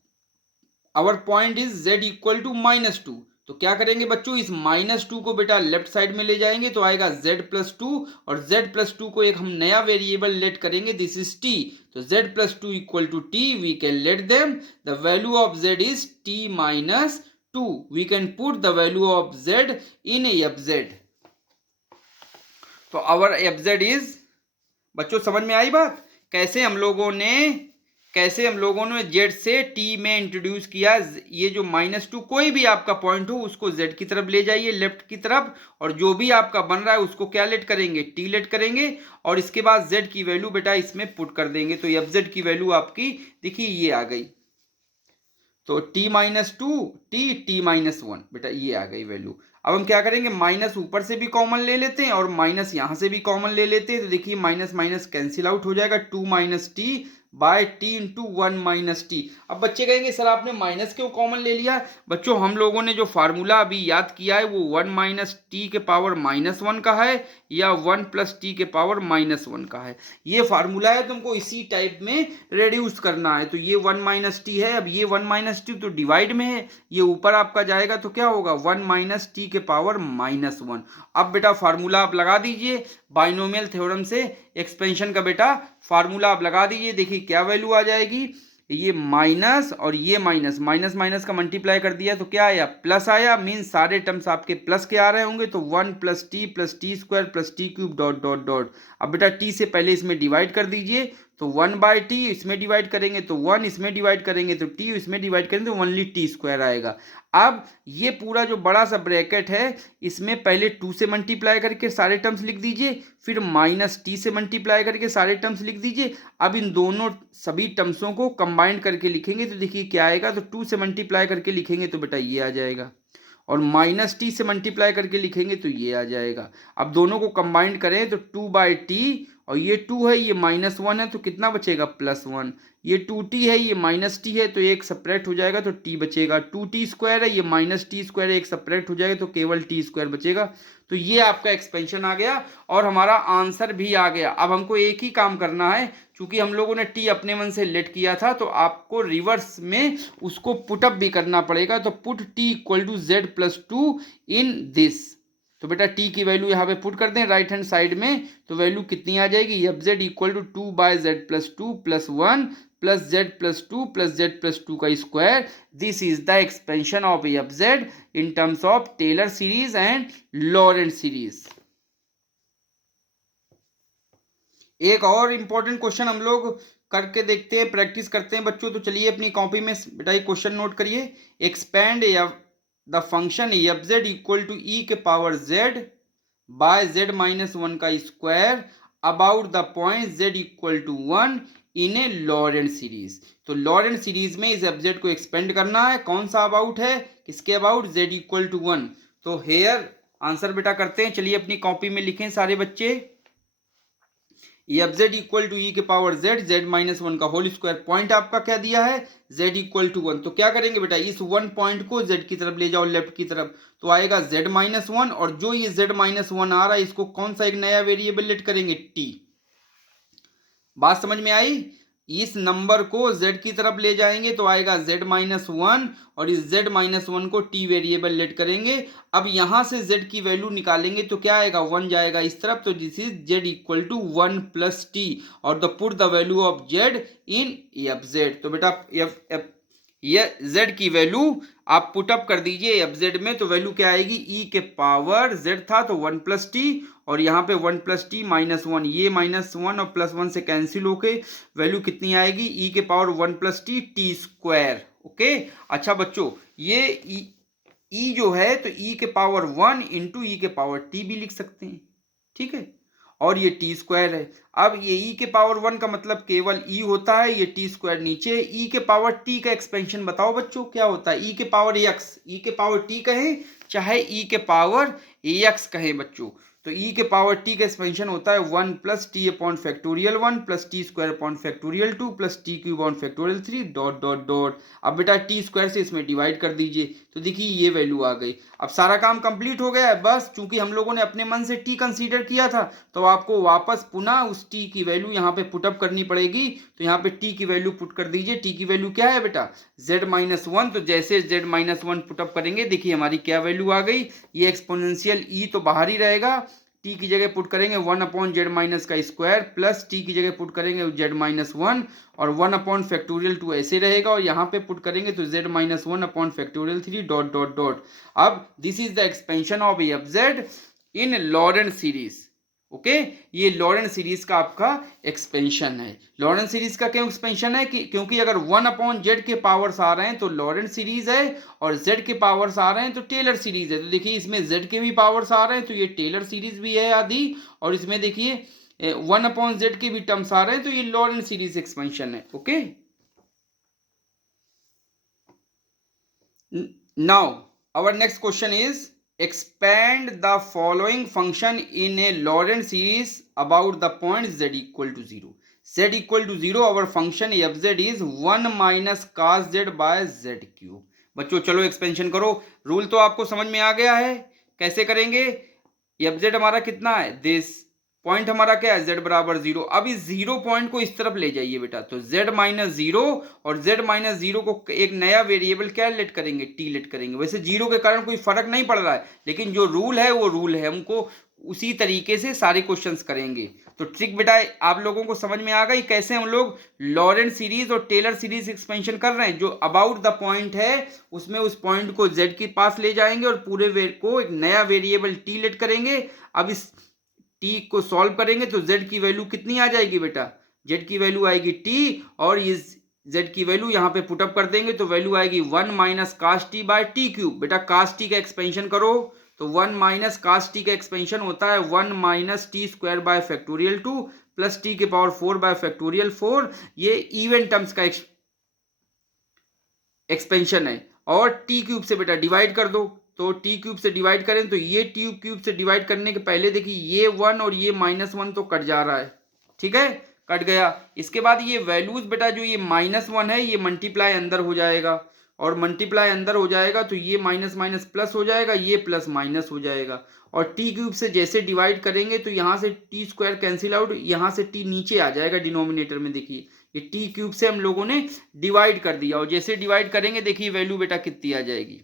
our point is z equal to minus 2। तो क्या करेंगे बच्चों, इस minus 2 को बेटा left side में ले जाएंगे तो आएगा z प्लस 2, और z प्लस 2 को एक हम नया वेरिएबल लेट करेंगे, दिस इज t। तो z plus 2 equal to t, we can let them the value of z is t minus 2। We can put the value of z in fz। तो our fz is, बच्चों समझ में आई बात, कैसे हम लोगों ने z से t में इंट्रोड्यूस किया। ये जो -2 कोई भी आपका पॉइंट हो उसको z की तरफ ले जाइए लेफ्ट की तरफ, और जो भी आपका बन रहा है उसको क्या लेट करेंगे, t लेट करेंगे, और इसके बाद z की वैल्यू बेटा इसमें पुट कर देंगे। तो fz की वैल्यू आपकी देखिए ये आ गई। तो t माइनस 2 t माइनस 1 बेटा ये आ गई वैल्यू। अब हम क्या करेंगे, माइनस ऊपर से भी कॉमन ले लेते हैं और माइनस यहाँ से भी कॉमन ले लेते हैं। तो देखिए माइनस माइनस कैंसिल आउट हो जाएगा, 2 minus t by t into one minus t. अब बच्चे कहेंगे सर आपने माइनस क्यों कॉमन ले लिया? बच्चों हम लोगों ने जो फार्मूला अभी याद किया है वो वन माइनस टी के पावर माइनस वन का है या वन प्लस टी के पावर माइनस वन का है। ये फार्मूला है, तुमको इसी टाइप में रेड्यूस करना है। तो ये वन माइनस टी है, अब ये वन माइनस टी तो डिवाइड में है, ये ऊपर आपका जाएगा तो क्या होगा वन माइनस टी के पावर माइनस वन। अब बेटा फार्मूला आप लगा दीजिए बाइनोमियल थ्योरम से, एक्सपेंशन का बेटा फार्मूला आप लगा दीजिए। देखिए क्या वैल्यू आ जाएगी, ये माइनस और ये माइनस, माइनस माइनस का मल्टीप्लाई कर दिया तो क्या आया प्लस आया, मीन्स सारे टर्म्स आपके प्लस के आ रहे होंगे। तो one plus T square plus T cube dot dot dot. अब बेटा टी से पहले इसमें डिवाइड कर दीजिए तो वन बाय टी, इसमें डिवाइड करेंगे तो वन, इसमें डिवाइड करेंगे तो टी, इसमें डिवाइड करेंगे तो ओनली टी स्क्वायर आएगा। अब ये पूरा जो बड़ा सा ब्रैकेट है इसमें पहले टू से मल्टीप्लाई करके सारे टर्म्स लिख दीजिए, फिर माइनस टी से मल्टीप्लाई करके सारे टर्म्स लिख दीजिए। अब इन दोनों सभी टर्म्सों को कंबाइंड करके लिखेंगे तो देखिए क्या आएगा, तो टू से मल्टीप्लाई करके लिखेंगे तो बेटा ये आ जाएगा, और माइनस टी से मल्टीप्लाई करके लिखेंगे तो ये आ जाएगा। अब दोनों को कंबाइंड करें तो टू बाई टी, और ये टू है ये माइनस वन है तो कितना बचेगा प्लस वन, ये टू टी है ये माइनस टी है तो एक सेपरेट हो जाएगा तो टी बचेगा, टू टी स्क्वायर है ये माइनस टी स्क्वायर एक सेपरेट हो जाएगा तो केवल टी स्क्वायर बचेगा। तो ये आपका एक्सपेंशन आ गया और हमारा आंसर भी आ गया। अब हमको एक ही काम करना है, चूंकि हम लोगों ने टी अपने मन से लेट किया था तो आपको रिवर्स में उसको पुटअप भी करना पड़ेगा। तो put t equal to z plus two in this, तो बेटा टी की वैल्यू यहाँ पे पुट कर दें राइट हैंड साइड में, तो वैल्यू कितनी आ जाएगी, F Z equal to two by Z plus two plus one plus Z plus two plus Z plus two का square. This is the expansion of F Z in terms of Taylor series and Laurent series. एक और important question हम लोग करके देखते हैं, practice करते हैं बच्चों। तो चलिए अपनी कॉपी में बेटा ये क्वेश्चन नोट करिए, expand the function F Z equal to E के power Z by Z minus one का square about the point Z equal to one in a Laurent series. तो लॉरेंट सीरीज में इस F Z को expand करना है, कौन सा अबाउट है, किसके about, z equal to one. तो हेयर आंसर बेटा करते हैं, चलिए अपनी कॉपी में लिखें सारे बच्चे, F Z equal to E के power Z Z minus one का होल स्क्वायर, पॉइंट आपका क्या दिया है जेड इक्वल टू वन। तो क्या करेंगे बेटा, इस वन पॉइंट को जेड की तरफ ले जाओ लेफ्ट की तरफ, तो आएगा जेड माइनस वन, और जो ये जेड माइनस वन आ रहा है इसको कौन सा एक नया वेरिएबल लेट करेंगे, टी। बात समझ में आई, इस नंबर को z की तरफ ले जाएंगे तो आएगा z माइनस वन, और इस z माइनस वन को t वेरिएबल लेट करेंगे। अब यहां से z की वैल्यू निकालेंगे तो क्या आएगा, वन जाएगा इस तरफ, तो this is z equal to one plus T, और the put the value of z in F Z. तो बेटा ये z की वैल्यू आप पुटअप कर दीजिए एफ जेड में, तो वैल्यू क्या आएगी, e के पावर z था तो वन प्लस टी, और यहाँ पे one plus T minus one, ये माइनस वन और प्लस वन से कैंसिल होके वैल्यू कितनी आएगी, e के power one plus T T square. Okay अच्छा बच्चों, ये e जो है तो e के पावर वन इंटू ई के पावर टी भी लिख सकते हैं, ठीक है, और ये टी स्क्वायर है। अब ये e के पावर वन का मतलब केवल e होता है, ये टी स्क्वायर नीचे, e के पावर t का एक्सपेंशन बताओ बच्चों क्या होता है, e के पावर x, e के पावर t कहें चाहे e के पावर x कहें बच्चों, तो e के पावर t का एक्सपेंशन होता है one plus T upon factorial one plus T square upon factorial two plus T cube upon factorial three dot dot dot. अब बेटा टी स्क्वायर से इसमें डिवाइड कर दीजिए, तो देखिए ये वैल्यू आ गई। अब सारा काम कंप्लीट हो गया है, बस चूंकि हम लोगों ने अपने मन से t कंसीडर किया था तो आपको वापस पुनः उस t की वैल्यू यहाँ पे पुटअप करनी पड़ेगी। तो यहाँ पे t की वैल्यू पुट कर दीजिए, t की वैल्यू क्या है बेटा z माइनस वन, तो जैसे z माइनस वन पुटअप करेंगे देखिए हमारी क्या वैल्यू आ गई, ये एक्सपोनेंशियल e तो बाहर ही रहेगा, t की जगह पुट करेंगे वन अपॉन जेड माइनस का स्क्वायर प्लस t की जगह पुट करेंगे जेड माइनस वन, और वन अपॉन फैक्टोरियल टू ऐसे रहेगा, और यहाँ पे पुट करेंगे तो Z minus one upon factorial three dot dot dot. अब this is the expansion of F Z in Laurent series. Okay ये लॉरेंट सीरीज का आपका एक्सपेंशन है। लॉरेंट सीरीज का क्यों एक्सपेंशन है, क्योंकि अगर वन अपॉन जेड के पावर्स आ रहे हैं तो लॉरेंट सीरीज है, और जेड के पावर्स आ रहे हैं तो टेलर सीरीज है। तो देखिए इसमें जेड के भी पावर्स आ रहे हैं तो ये टेलर सीरीज भी है आदि, और इसमें देखिए वन अपॉन जेड के भी टर्म्स आ रहे हैं तो ये लॉरेंट सीरीज एक्सपेंशन है। Okay now our next question is expand the following function in a Lorentz series about the point z equal to 0। z equal to 0 our function f z is 1 minus cos z by z cube. बच्चों चलो expansion करो। Rule तो आपको समझ में आ गया है, कैसे करेंगे। एफ जेड हमारा कितना है, दिस पॉइंट हमारा क्या है, z बराबर 0। अब इस 0 पॉइंट को इस तरफ ले जाइए बेटा, तो z माइनस 0 और z माइनस 0 को एक नया वेरिएबल क्या लेट करेंगे, t लेट करेंगे। वैसे 0 के कारण कोई फर्क नहीं पड़ रहा है, लेकिन जो रूल है वो रूल है, हमको उसी तरीके से सारे क्वेश्चंस करेंगे। तो ट्रिक बेटा आप लोगों को समझ में आ गई, कैसे हम लोग लॉरेंट सीरीज और टेलर सीरीज एक्सपेंशन कर रहे हैं। जो अबाउट द पॉइंट है उसमें उस पॉइंट को z के पास ले जाएंगे और पूरे को एक नया वेरिएबल t लेट करेंगे। अब इस t को सॉल्व करेंगे तो z की वैल्यू कितनी आ जाएगी बेटा, z की वैल्यू आएगी t, और इस z की वैल्यू यहाँ पे पुटअप कर देंगे तो वैल्यू आएगी 1 minus cos t by t cube. बेटा कास टी का एक्सपेंशन करो तो 1 माइनस कास टी का एक्सपेंशन होता है 1 minus t square by factorial 2 plus t के पावर 4 बाय फैक्टोरियल 4। ये इवन टर्म्स का एक्सपेंशन है। और टी क्यूब से बेटा डिवाइड कर दो, तो टी क्यूब से डिवाइड करें तो ये टी क्यूब से डिवाइड करने के पहले देखिए ये 1 और ये -1 तो कट जा रहा है, ठीक है, कट गया। इसके बाद ये वैल्यूज बेटा जो ये -1 है ये मल्टीप्लाई अंदर हो जाएगा, और मल्टीप्लाई अंदर हो जाएगा तो ये माइनस माइनस प्लस हो जाएगा, ये प्लस माइनस हो जाएगा। और टी क्यूब से जैसे डिवाइड करेंगे तो यहाँ से टी स्क्वायर कैंसिल आउट, यहाँ से टी नीचे आ जाएगा डिनोमिनेटर में। देखिए ये टी क्यूब से हम लोगों ने डिवाइड कर दिया, और जैसे डिवाइड करेंगे देखिए वैल्यू बेटा कितनी आ जाएगी,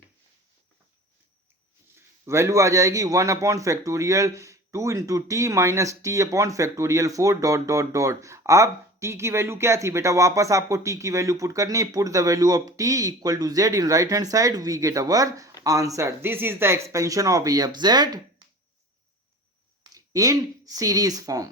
वैल्यू आ जाएगी 1 upon factorial 2 into t minus t upon factorial 4 dot dot dot. अब t की वैल्यू क्या थी बेटा, वापस आपको t की वैल्यू पुट करनी, put the value of t equal to z in right hand side, we get our answer. This is the expansion of F Z in series form.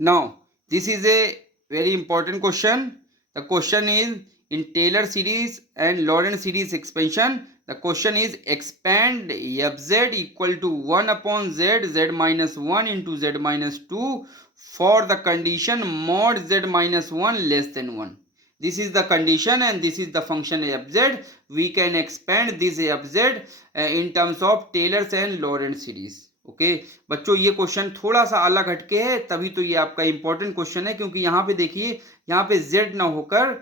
Now this is a very important question. The question is in Taylor series and Lorentz series expansion. The question is expand fz equal to 1 upon z minus 1 into z minus 2 for the condition mod z minus 1 less than 1. This is the condition and this is the function fz. We can expand this fz in terms of Taylor's and Lorentz series. Okay बच्चों ये question थोड़ा सा अलग हटके है, तभी तो ये आपका इंपॉर्टेंट क्वेश्चन है, क्योंकि यहाँ पे देखिए यहाँ पे z ना होकर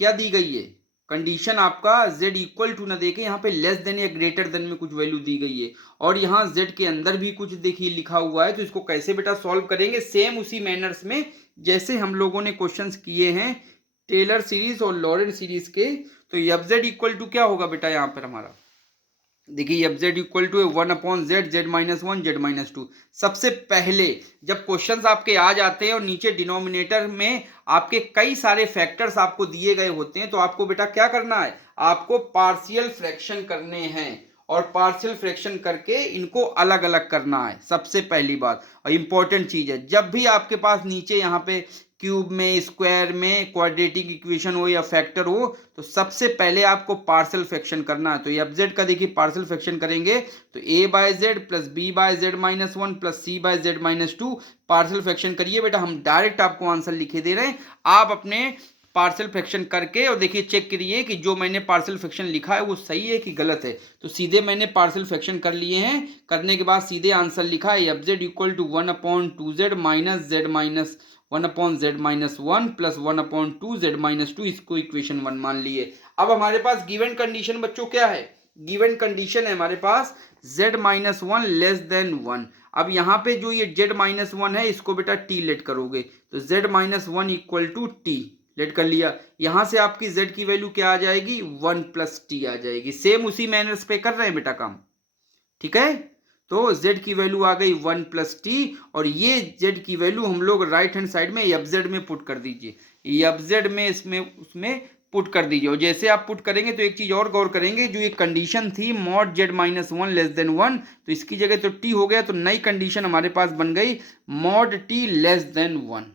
क्या दी गई है, कंडीशन आपका z इक्वल टू ना देके यहाँ पे लेस देन या ग्रेटर देन में कुछ वैल्यू दी गई है, और यहाँ z के अंदर भी कुछ देखिए लिखा हुआ है। तो इसको कैसे बेटा सॉल्व करेंगे, सेम उसी मैनर्स में जैसे हम लोगों ने क्वेश्चंस किए हैं टेलर सीरीज और लॉरेंट सीरीज के। तो एफ जेड इक्वल टू क्या होगा बेटा, यहाँ पर हमारा देखिए f Z equal to 1 upon z, Z minus 1, z minus 2। सबसे पहले जब क्वेश्चंस आपके आ जाते हैं और नीचे डिनोमिनेटर में आपके कई सारे फैक्टर्स आपको दिए गए होते हैं, तो आपको बेटा क्या करना है, आपको पार्शियल फ्रैक्शन करने हैं, और पार्शियल फ्रैक्शन करके इनको अलग अलग करना है। सबसे पहली बात और इंपॉर्टेंट चीज है, जब भी आपके पास नीचे यहाँ पे क्यूब में, स्क्वायर में, क्वाड्रेटिक इक्वेशन हो या फैक्टर हो, तो सबसे पहले आपको पार्शियल फ्रैक्शन करना है। तो एफ जेड का देखिए पार्शियल फ्रैक्शन करेंगे तो A by Z plus B by Z minus 1 plus C by Z minus 2 partial fraction करिए बेटा। हम डायरेक्ट आपको आंसर लिखे दे रहे हैं, आप अपने पार्शियल फ्रैक्शन करके और देखिए चेक करिए कि जो मैंने पार्शियल फ्रैक्शन लिखा है वो सही है कि गलत है। तो सीधे मैंने पार्शियल फ्रैक्शन कर लिए हैं, करने के बाद सीधे आंसर लिखा है F Z equal to 1 upon 2z minus Z minus 1 upon Z minus 1 plus 1 upon 2 z minus 2, इसको इक्वेशन 1 मान लिए। अब हमारे पास गिवन कंडीशन बच्चों क्या है, गिवन कंडीशन है हमारे पास z माइनस 1 लेस देन 1। अब यहाँ पे जो ये z माइनस 1 है इसको बेटा t लेट करोगे तो z minus 1 equal to t let कर लिया। यहां से आपकी z की वैल्यू क्या आ जाएगी, 1 प्लस टी आ जाएगी। सेम उसी मैनर्स पे कर रहे हैं बेटा काम, ठीक है। तो z की वैल्यू आ गई 1 प्लस टी, और ये z की वैल्यू हम लोग राइट हैंड साइड में एफ जेड में पुट कर दीजिए, एफ जेड में इसमें उसमें पुट कर दीजिए। और जैसे आप पुट करेंगे तो एक चीज और गौर करेंगे, जो ये कंडीशन थी mod Z minus 1 less than 1, तो इसकी जगह तो टी हो गया, तो नई कंडीशन हमारे पास बन गई mod T less than 1।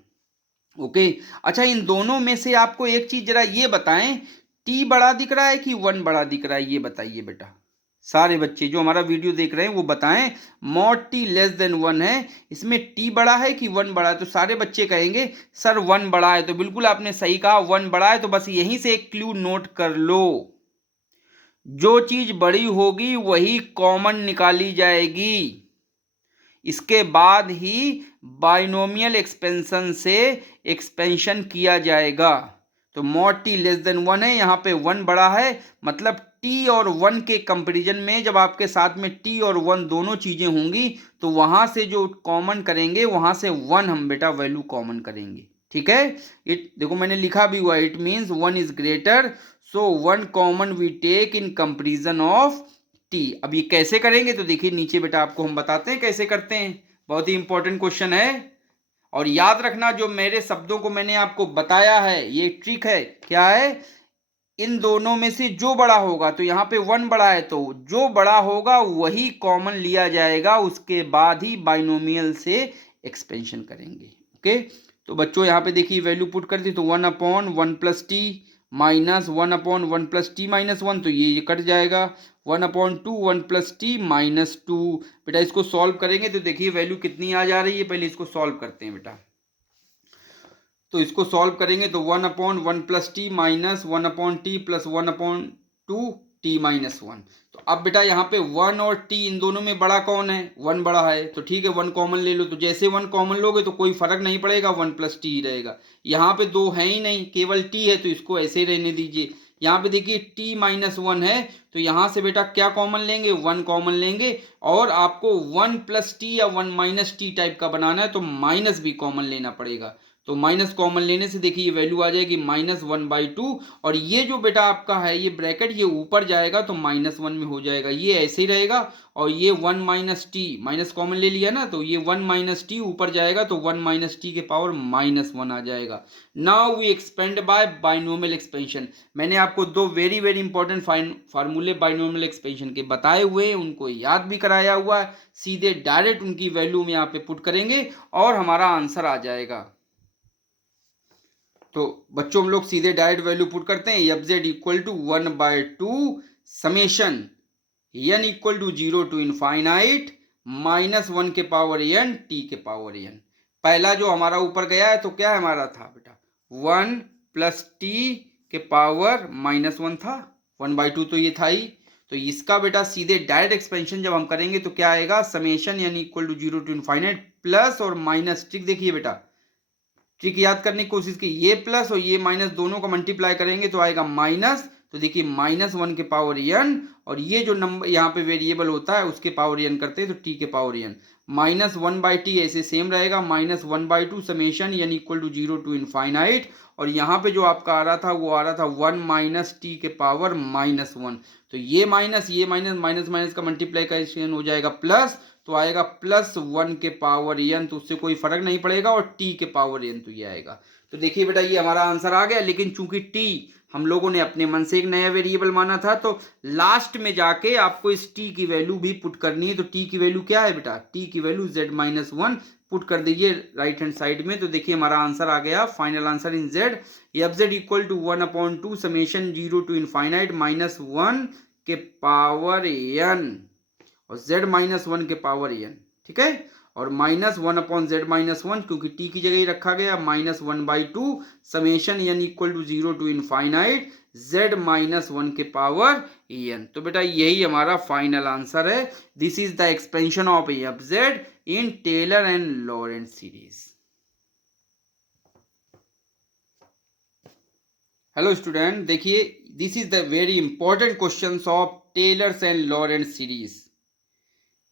Okay अच्छा, इन दोनों में से आपको एक चीज जरा ये बताएं, टी बड़ा दिख रहा है कि 1 बड़ा दिख रहा है, ये बताइए बेटा। सारे बच्चे जो हमारा वीडियो देख रहे हैं वो बताएं, मॉड टी लेस देन 1 है, इसमें टी बड़ा है कि 1 बड़ा है। तो सारे बच्चे कहेंगे सर 1 बड़ा है, तो बिल्कुल आपने सही कहा, 1 बड़ा है। तो बस यहीं से एक क्लू नोट कर लो, जो चीज बड़ी होगी वही कॉमन निकाली जाएगी, इसके बाद ही बाइनोमियल एक्सपेंशन से एक्सपेंशन किया जाएगा। तो मॉड टी लेस देन 1 है, यहाँ पे 1 बड़ा है, मतलब टी और 1 के कंपैरिजन में जब आपके साथ में टी और 1 दोनों चीज़ें होंगी तो वहाँ से जो कॉमन करेंगे वहाँ से 1 हम बेटा वैल्यू कॉमन करेंगे। ठीक है, इट देखो मैंने लिखा भी हुआ, it means 1 is greater, so 1 common we take in comparison of t. अब ये कैसे करेंगे तो देखिए नीचे बेटा आपको हम बताते हैं कैसे करते हैं, बहुत ही इंपॉर्टेंट क्वेश्चन है। और याद रखना जो मेरे शब्दों को मैंने आपको बताया है ये ट्रिक है, क्या है, इन दोनों में से जो बड़ा होगा, तो यहाँ पे 1 बड़ा है तो जो बड़ा होगा वही कॉमन लिया जाएगा, उसके बाद ही बाइनोमियल से एक्सपेंशन करेंगे। ओके, तो बच्चों यहाँ पे देखिए वैल्यू पुट कर दी, तो 1/1 plus T minus 1/1 plus T minus 1, तो ये कट जाएगा, 1/2 1 प्लस टी माइनस 2। बेटा इसको सॉल्व करेंगे तो देखिए वैल्यू कितनी आ जा रही है, पहले इसको सॉल्व करते हैं बेटा। तो इसको सॉल्व करेंगे तो 1/1 plus T minus 1/t plus 1/2 T minus 1। तो अब बेटा यहाँ पे 1 और t इन दोनों में बड़ा कौन है, 1 बड़ा है, तो ठीक है 1 कॉमन ले लो। तो जैसे 1 कॉमन लोगे तो कोई फर्क नहीं पड़ेगा, 1 प्लस टी रहेगा। यहाँ पे 2 है ही नहीं, केवल t है, तो इसको ऐसे ही रहने दीजिए। यहाँ पे देखिए t माइनस 1 है, तो यहाँ से बेटा क्या कॉमन लेंगे, 1 कॉमन लेंगे। और आपको 1 प्लस टी या 1 माइनस टी टाइप का बनाना है तो माइनस भी कॉमन लेना पड़ेगा। तो माइनस कॉमन लेने से देखिए ये वैल्यू आ जाएगी -1/2, और ये जो बेटा आपका है ये ब्रैकेट ये ऊपर जाएगा तो -1 में हो जाएगा, ये ऐसे ही रहेगा। और ये 1 माइनस टी माइनस कॉमन ले लिया ना, तो ये 1 माइनस टी ऊपर जाएगा तो 1 माइनस टी के पावर -1 आ जाएगा। Now we expand by binomial expansion. मैंने आपको 2 वेरी वेरी इंपॉर्टेंट फार्मूले बाइनोमियल एक्सपेंशन के बताए हुए हैं, उनको याद भी कराया हुआ है। सीधे डायरेक्ट उनकी वैल्यू में यहाँ पे पुट करेंगे और हमारा आंसर आ जाएगा। तो बच्चों हम लोग सीधे डायरेक्ट वैल्यू पुट करते हैं, f Z equal to 1/2 summation N equal to 0 to infinite -1 के पावर एन टी के पावर एन। पहला जो हमारा ऊपर गया है तो क्या हमारा था बेटा, 1 प्लस टी के पावर -1 था, 1/2 तो ये था ही। तो इसका बेटा सीधे डायरेक्ट एक्सपेंशन जब हम करेंगे तो क्या आएगा, summation N equal to 0 to infinite plus और माइनस, ठीक देखिए बेटा ट्रिक याद करने की कोशिश की, ये प्लस और ये माइनस दोनों को मल्टीप्लाई करेंगे तो आएगा माइनस, तो देखिए -1 के पावर एन, और ये जो नंबर यहाँ पे वेरिएबल होता है उसके पावर एन करते हैं तो टी के पावर एन, -1/t ऐसे सेम रहेगा, -1/2 summation N equal to 0 to infinite, और यहाँ पे जो आपका आ रहा था वो आ रहा था 1 माइनस टी के पावर -1। तो ये माइनस माइनस माइनस का मल्टीप्लीकेशन हो जाएगा प्लस, तो आएगा +1 के पावर एन, तो उससे कोई फर्क नहीं पड़ेगा, और टी के पावर एन तो ये आएगा। तो देखिए बेटा ये हमारा आंसर आ गया, लेकिन चूंकि टी हम लोगों ने अपने मन से एक नया वेरिएबल माना था तो लास्ट में जाके आपको इस टी की वैल्यू भी पुट करनी है। तो टी की वैल्यू क्या है बेटा, टी की वैल्यू z-1 पुट कर दीजिए राइट हैंड साइड में, तो देखिए हमारा आंसर आ गया, final answer in z, f Z equal to 1/2 summation 0 to infinite -1 के पावर एन और z-1 के पावर एन, ठीक है, और -1/z-1 क्योंकि t की जगह ही रखा गया, -1/2 summation N equal to 0 to infinite z-1 के पावर एन। तो बेटा यही हमारा फाइनल आंसर है। This is the expansion of F Z in Taylor and Laurent series. Hello student, देखिए this is the very important questions of Taylor's and Laurent series.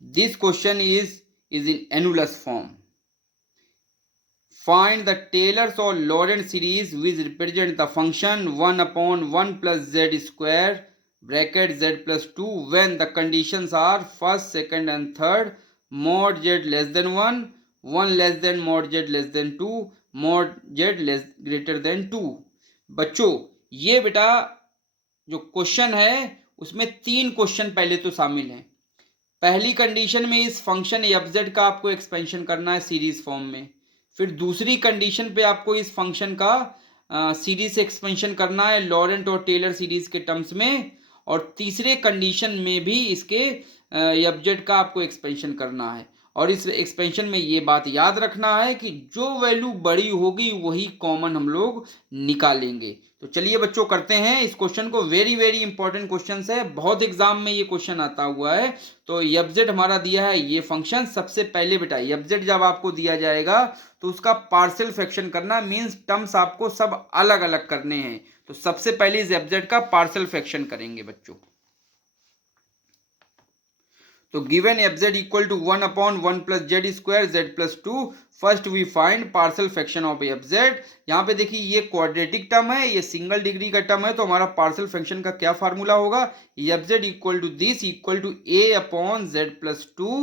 This question is in annulus form. Find the Taylor's or Lorentz series which represent the function 1/1 plus z square bracket z plus 2 when the conditions are first, second and third, mod z less than 1, 1 less than mod z less than 2, mod z less greater than 2। बच्चों ये बेटा जो question है उसमें 3 question पहले तो शामिल हैं। पहली कंडीशन में इस फंक्शन एफ जेड का आपको एक्सपेंशन करना है सीरीज फॉर्म में, फिर दूसरी कंडीशन पे आपको इस फंक्शन का सीरीज एक्सपेंशन करना है लॉरेंट और टेलर सीरीज के टर्म्स में, और तीसरे कंडीशन में भी इसके एफ जेड का आपको एक्सपेंशन करना है। और इस एक्सपेंशन में ये बात याद रखना है कि जो वैल्यू बड़ी होगी वही कॉमन हम लोग निकालेंगे। तो चलिए बच्चों करते हैं इस क्वेश्चन को। वेरी वेरी इंपॉर्टेंट क्वेश्चन है, बहुत एग्जाम में ये क्वेश्चन आता हुआ है। तो एफजेड हमारा दिया है ये फंक्शन। सबसे पहले बेटा एफजेड जब आपको दिया जाएगा तो उसका पार्शियल फ्रैक्शन करना, मीन्स टर्म्स आपको सब अलग अलग करने हैं। तो सबसे पहले इस एफजेड का पार्शियल फ्रैक्शन करेंगे बच्चों। तो given fz equal to 1/1 plus Z square z plus 2, first we find partial fraction of fz। यहाँ पे देखिए ये क्वाड्रेटिक टर्म है, ये सिंगल डिग्री का टर्म है, तो हमारा पार्शियल फ्रैक्शन का क्या फार्मूला होगा, fz equal to this equal to a/z plus 2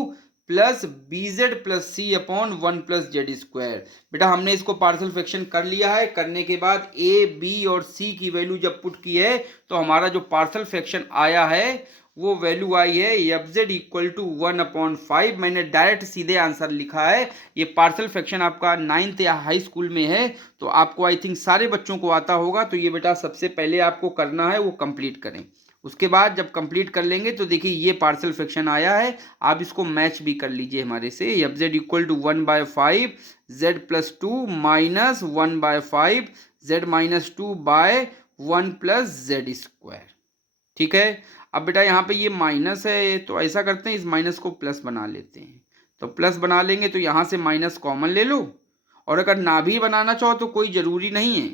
plus bz plus c upon 1 plus Z square. बेटा हमने इसको पार्शियल फ्रैक्शन कर लिया है। करने के बाद a, b और c की वैल्यू जब पुट की है तो हमारा जो पार्शियल फ्रैक्शन आया है वो वैल्यू आई है fz इक्वल टू 1/5। मैंने डायरेक्ट सीधे आंसर लिखा है। ये पार्शियल फ्रैक्शन आपका 9th या हाई स्कूल में है, तो आपको आई थिंक सारे बच्चों को आता होगा। तो ये बेटा सबसे पहले आपको करना है वो कंप्लीट करें। उसके बाद जब कंप्लीट कर लेंगे तो देखिए ये पार्शियल फ्रैक्शन आया है, आप इसको मैच भी कर लीजिए हमारे से। fz equal to 1/5 z plus 2 minus 1/5 z minus 2 by 1 plus Z square. ठीक है। अब बेटा यहाँ पे ये माइनस है, तो ऐसा करते हैं इस माइनस को प्लस बना लेते हैं। तो प्लस बना लेंगे तो यहाँ से माइनस कॉमन ले लो, और अगर ना भी बनाना चाहो तो कोई ज़रूरी नहीं है,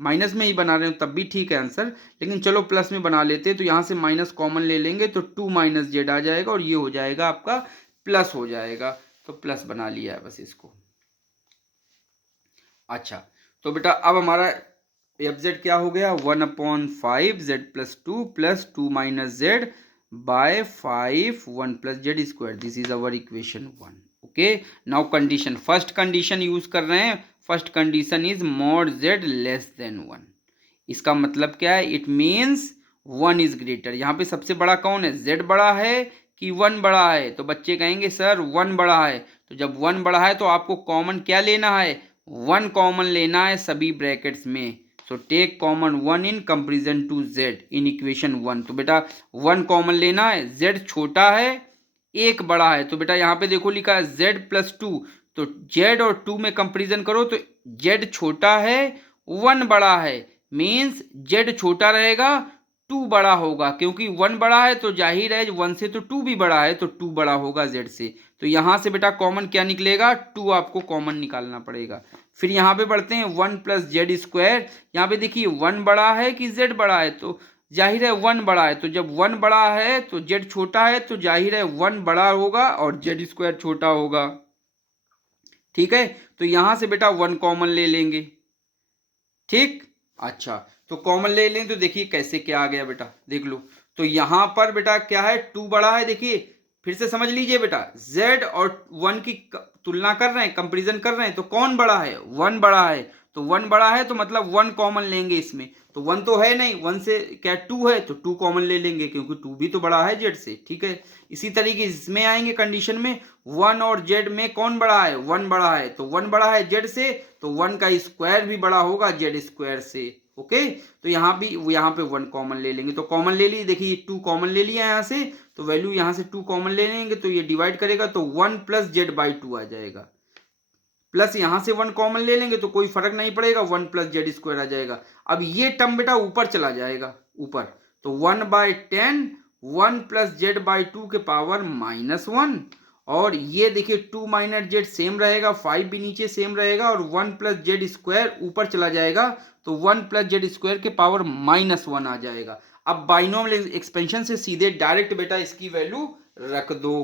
माइनस में ही बना रहे हो तब भी ठीक है आंसर, लेकिन चलो प्लस में बना लेते हैं। तो यहाँ से माइनस कॉमन ले लेंगे तो 2 माइनस जेड आ जाएगा, और ये हो जाएगा आपका प्लस हो जाएगा। तो प्लस बना लिया है बस इसको। अच्छा, तो बेटा अब हमारा fz क्या हो गया, 1/5 z plus 2 plus 2 minus z by 5 1 plus Z square. This is our equation 1। Okay, now condition, first condition use कर रहे हैं। First condition is mod z less than 1। इसका मतलब क्या है, इट मीन्स 1 इज ग्रेटर। यहाँ पे सबसे बड़ा कौन है, z बड़ा है कि 1 बड़ा है। तो बच्चे कहेंगे सर 1 बड़ा है, तो जब 1 बड़ा है तो आपको कॉमन क्या लेना है, 1 कॉमन लेना है सभी ब्रैकेट्स में। So take common 1 in comparison to z in equation 1। तो बेटा 1 कॉमन लेना है, z छोटा है 1 बड़ा है। तो बेटा यहाँ पे देखो लिखा है z प्लस 2, तो z और 2 में कंपेरिजन करो तो z छोटा है 1 बड़ा है, मीन्स z छोटा रहेगा 2 बड़ा होगा, क्योंकि 1 बड़ा है तो जाहिर है 1 से तो 2 भी बड़ा है, तो 2 बड़ा होगा z से। तो यहाँ से बेटा कॉमन क्या निकलेगा, 2 आपको कॉमन निकालना पड़ेगा। फिर यहाँ पे बढ़ते हैं 1 प्लस जेड स्क्वायर। यहाँ पे देखिए 1 बड़ा है कि z बड़ा है, तो जाहिर है 1 बड़ा है। तो जब 1 बड़ा है तो z छोटा है, तो जाहिर है 1 बड़ा होगा और जेड स्क्वायर छोटा होगा। ठीक है, तो यहाँ से बेटा 1 कॉमन ले लेंगे। ठीक, अच्छा, तो कॉमन ले लें तो देखिए कैसे क्या आ गया बेटा, देख लो। तो यहाँ पर बेटा क्या है, 2 बड़ा है। देखिए फिर से समझ लीजिए बेटा, z और 1 की तुलना कर रहे हैं, कंपैरिजन कर रहे हैं, तो कौन बड़ा है, 1 बड़ा है। तो 1 बड़ा है तो मतलब 1 कॉमन लेंगे इसमें। तो 1 तो है नहीं, 1 से क्या 2 है, तो 2 कॉमन ले लेंगे क्योंकि 2 भी तो बड़ा है z से। ठीक है, इसी तरीके इसमें आएंगे कंडीशन में, 1 और z में कौन बड़ा है, 1 बड़ा है। तो 1 बड़ा है z से, तो 1 का स्क्वायर भी बड़ा होगा z स्क्वायर से। ओके, तो यहाँ पे 1 कॉमन ले लेंगे। तो कॉमन ले ली, देखिए 2 कॉमन ले लिया यहाँ से, तो वैल्यू यहाँ से 2 कॉमन ले लेंगे तो ये डिवाइड करेगा तो 1 प्लस जेड बाई 2 आ जाएगा। प्लस यहाँ से 1 कॉमन ले लेंगे तो कोई फर्क नहीं पड़ेगा, 1 प्लस जेड स्क्वायर आ जाएगा। अब ये टर्म बेटा ऊपर चला जाएगा ऊपर, तो 1/10 1 प्लस जेड बाई 2 के पावर -1, और ये देखिए 2 माइनस जेड सेम रहेगा, 5 भी नीचे सेम रहेगा, और 1 प्लस जेड स्क्वायर ऊपर चला जाएगा तो 1 प्लस जेड स्क्वायर के पावर -1 आ जाएगा। अब बाइनोमियल एक्सपेंशन से सीधे डायरेक्ट बेटा इसकी वैल्यू रख दो।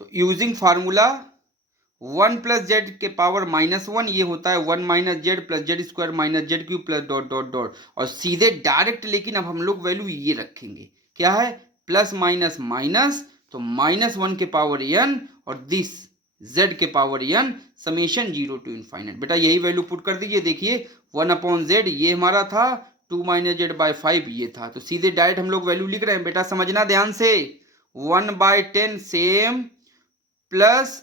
तो यूजिंग फार्मूला 1 प्लस जेड के पावर -1, ये होता है 1 minus Z plus Z square minus Z cube plus dot dot dot, और सीधे डायरेक्ट, लेकिन अब हम लोग वैल्यू ये रखेंगे, क्या है, प्लस माइनस माइनस, तो -1 के पावर n और दिस z के power n summation 0 to infinite. बेटा यही वैल्यू पुट कर दीजिए। देखिए 1/z ये हमारा था, 2 माइनस जेड बाई 5 ये था, तो सीधे डायरेक्ट हम लोग वैल्यू लिख रहे हैं। बेटा समझना ध्यान से, 1/10 सेम, प्लस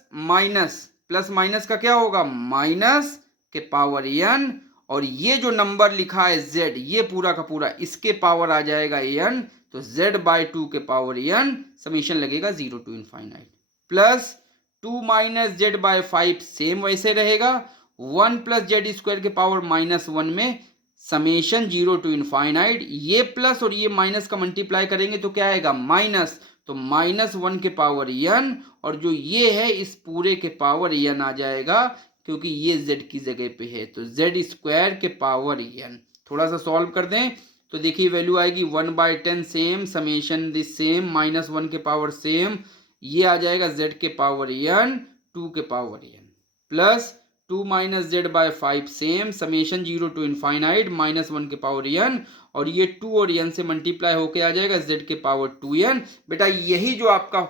माइनस का क्या होगा, माइनस के पावर n, और ये जो नंबर लिखा है z, ये पूरा का पूरा इसके पावर आ जाएगा n, तो z बाय 2 के पावर n समेशन लगेगा 0 to infinite plus 2 minus z by 5 same वैसे रहेगा 1 प्लस जेड स्क्वायर के पावर -1 में समेशन 0 to इनफाइनाइट ये प्लस और ये माइनस का मल्टीप्लाई करेंगे तो क्या आएगा माइनस तो -1 के पावर n और जो ये है इस पूरे के पावर n आ जाएगा क्योंकि ये z की जगह पे है तो z स्क्वायर के पावर n। थोड़ा सा सॉल्व कर दें तो देखिए वैल्यू आएगी 1/10 सेम समेशन दिस सेम -1 के पावर सेम ये आ जाएगा z के पावर n 2 के power n plus 2 minus z by 5 same summation 0 to infinite -1 के पावर n और ये 2 और n से मल्टीप्लाई होके आ जाएगा z के पावर 2n। बेटा यही जो आपका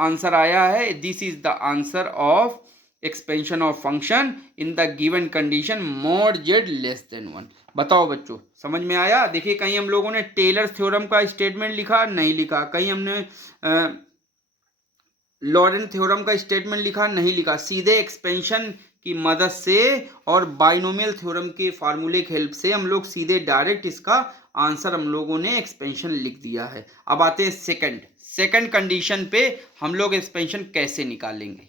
आंसर आया है this is the answer of expansion of function in the given condition mod Z less than 1। बताओ बच्चों समझ में आया। देखिए कहीं हम लोगों ने टेलर्स थ्योरम का स्टेटमेंट लिखा नहीं लिखा, कहीं हमने लॉरेंट थ्योरम का स्टेटमेंट लिखा नहीं लिखा, सीधे एक्सपेंशन की मदद से और बाइनोमियल थ्योरम के फार्मूले की हेल्प से हम लोग सीधे डायरेक्ट इसका आंसर हम लोगों ने एक्सपेंशन लिख दिया है। अब आते हैं सेकंड कंडीशन पे हम लोग एक्सपेंशन कैसे निकालेंगे।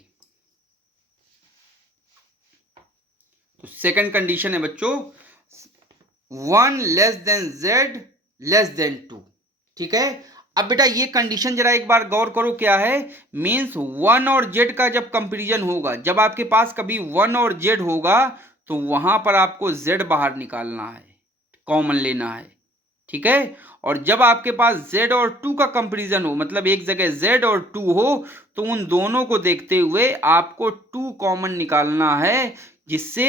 तो सेकंड कंडीशन है बच्चों 1 less then z less then 2। ठीक है अब बेटा ये कंडीशन जरा एक बार गौर करो क्या है मींस 1 और z का जब कंपैरिजन होगा जब आपके पास कभी 1 और z होगा तो वहां पर आपको z बाहर निकालना है कॉमन लेना है। ठीक है और जब आपके पास z और 2 का कंपैरिजन हो मतलब एक जगह z और 2 हो तो उन दोनों को देखते हुए आपको 2 कॉमन निकालना है जिससे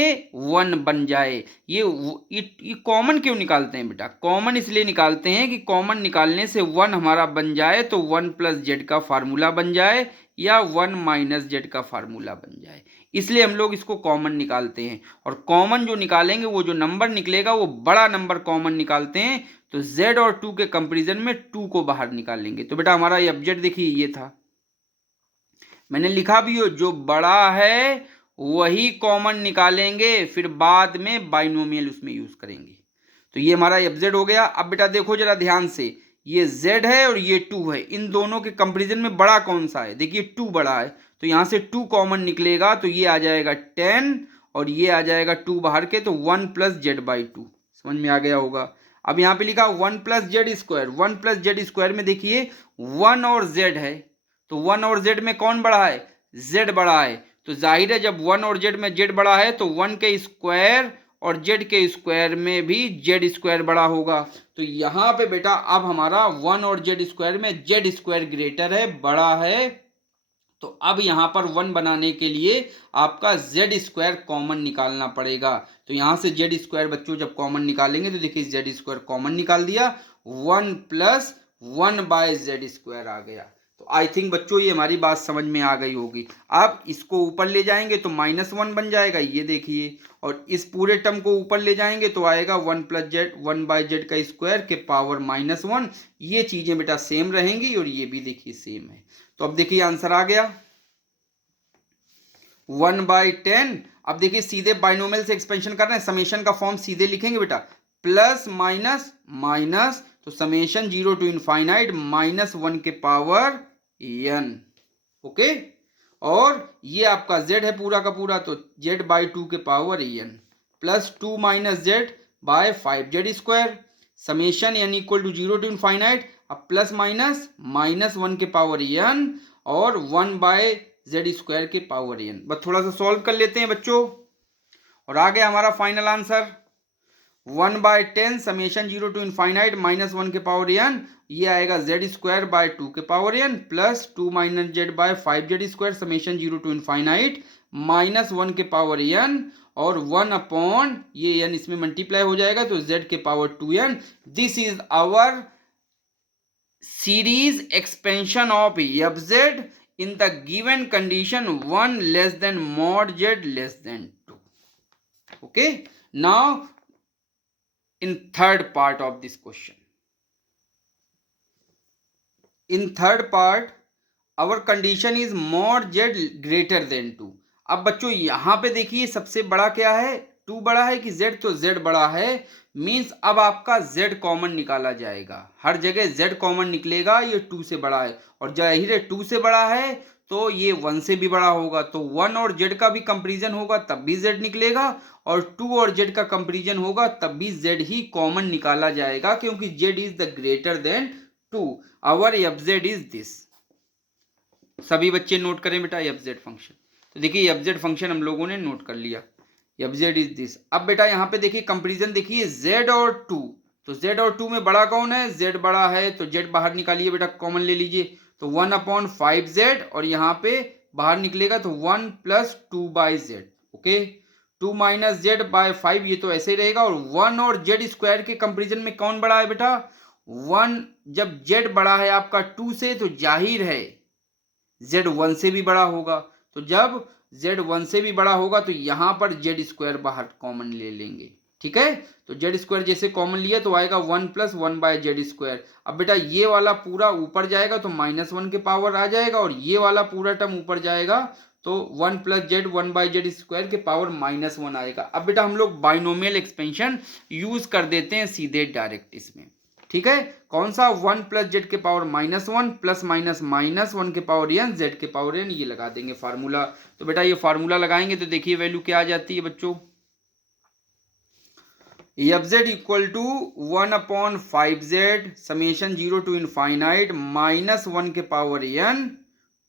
1 बन जाए। ये कॉमन क्यों निकालते हैं बेटा कॉमन इसलिए निकालते हैं कि कॉमन निकालने से 1 हमारा बन जाए तो 1 प्लस जेड का फार्मूला बन जाए या 1 माइनस जेड का फार्मूला बन जाए इसलिए हम लोग इसको कॉमन निकालते हैं। और कॉमन जो निकालेंगे वो जो नंबर निकलेगा वो बड़ा नंबर कॉमन निकालते हैं तो z और 2 के कंपैरिजन में 2 को बाहर निकालेंगे। तो बेटा हमारा ये ऑब्जेक्ट देखिए ये था मैंने लिखा भी हो जो बड़ा है वही कॉमन निकालेंगे फिर बाद में बाइनोमियल उसमें यूज करेंगे। तो ये हमारा एफजेड हो गया। अब बेटा देखो जरा ध्यान से ये z है और ये 2 है इन दोनों के कंपैरिजन में बड़ा कौन सा है देखिए 2 बड़ा है तो यहां से 2 कॉमन निकलेगा तो ये आ जाएगा 10 और ये आ जाएगा 2 बाहर के तो 1 प्लस जेड बाई 2 समझ में आ गया होगा। अब यहाँ पे लिखा 1 plus Z square 1 plus Z square में देखिए 1 और z है तो 1 और z में कौन बड़ा है z बड़ा है तो जाहिर है जब 1 और z में z बड़ा है तो 1 के स्क्वायर और z के स्क्वायर में भी z स्क्वायर बड़ा होगा। तो यहाँ पे बेटा अब हमारा 1 और z स्क्वायर में z स्क्वायर ग्रेटर है बड़ा है तो अब यहाँ पर 1 बनाने के लिए आपका z स्क्वायर कॉमन निकालना पड़ेगा। तो यहाँ से z स्क्वायर बच्चों जब कॉमन निकालेंगे तो देखिए z स्क्वायर कॉमन निकाल दिया 1 प्लस 1 बाय z स्क्वायर आ गया। तो आई थिंक बच्चों ये हमारी बात समझ में आ गई होगी। अब इसको ऊपर ले जाएंगे तो -1 बन जाएगा ये देखिए और इस पूरे टर्म को ऊपर ले जाएंगे तो आएगा 1 प्लस जेड 1 बाई जेड का स्क्वायर के पावर -1। ये चीजें बेटा सेम रहेंगी और ये भी देखिए सेम है। तो अब देखिए आंसर आ गया 1/10। अब देखिए सीधे बाइनोमियल से एक्सपेंशन कर रहे हैं समेशन का फॉर्म सीधे लिखेंगे बेटा प्लस माइनस माइनस तो समेशन 0 to इनफाइनाइट -1 के पावर n। ओके और ये आपका z है पूरा का पूरा तो z बाई 2 के power n plus 2 minus z by 5 z square summation n equal to 0 to infinite अब प्लस माइनस -1 के पावर n और 1 बाय जेड स्क्वायर के पावर n। बस थोड़ा सा सॉल्व कर लेते हैं बच्चों और आ गया हमारा final answer 1/10 summation 0 to infinite -1 के पावर n ये आएगा z स्क्वायर बाय 2 के power n plus 2 minus z by 5 z square summation 0 to infinite -1 के पावर n और 1 अपॉन ये n इसमें मल्टीप्लाई हो जाएगा तो z के पावर 2n। This is our series expansion of fz in the given condition 1 less than mod z less than 2. Okay, now in third part of this question, in third part our condition is mod z greater than 2। अब बच्चों यहां पे देखिए सबसे बड़ा क्या है to बड़ा है कि जेड, तो जेड बड़ा है, मीन्स अब आपका जेड कॉमन निकाला जाएगा। हर जगह जेड कॉमन निकलेगा, ये टू से बड़ा है, और जाहिर है टू से बड़ा है तो ये वन से भी बड़ा होगा, तो वन और जेड का भी कंपेरिजन होगा तब भी जेड निकलेगा, और टू और जेड का कंपेरिजन होगा तब भी जेड ही कॉमन निकाला जाएगा, क्योंकि z is the greater than two. Our f z is this. सभी बच्चे नोट करें बेटा एफ जेड फंक्शन। तो देखिए एफ जेड फंक्शन हम लोगों ने नोट कर लिया, एफ जेड इज दिस। अब बेटा यहाँ पे देखिए कंपेरिजन देखिए जेड और टू, तो जेड और टू में बड़ा कौन है, जेड बड़ा है, तो जेड बाहर निकालिए बेटा, कॉमन ले लीजिए, तो 1/5z, और यहाँ पे बाहर निकलेगा तो 1 + 2/z। ओके, 2 - z/5 ये तो ऐसे ही रहेगा, और 1 और जेड स्क्वायर के कंपेरिजन में कौन बड़ा है बेटा, 1। जब जेड बड़ा है आपका 2 से तो जाहिर है जेड 1 से भी बड़ा होगा, तो जब जेड 1 से भी बड़ा होगा तो यहां पर जेड स्क्वायर बाहर कॉमन ले लेंगे। ठीक है, तो जेड स्क्वायर जैसे कॉमन लिया तो आएगा 1 + 1/z²। अब बेटा ये वाला पूरा ऊपर जाएगा तो -1 के पावर आ जाएगा, और ये वाला पूरा टर्म ऊपर जाएगा तो 1 + z 1/z² के पावर -1 आएगा। अब बेटा हम लोग बाइनोमियल एक्सपेंशन यूज कर देते हैं सीधे डायरेक्ट इसमें। ठीक है, कौन सा, 1 + z के पावर -1 प्लस माइनस -1 के पावर n, z के पावर n, ये लगा देंगे फार्मूला। तो बेटा ये फार्मूला लगाएंगे तो देखिए वैल्यू क्या आ जाती है बच्चों, f Z equal to 1/5z summation 0 to infinite -1 के पावर n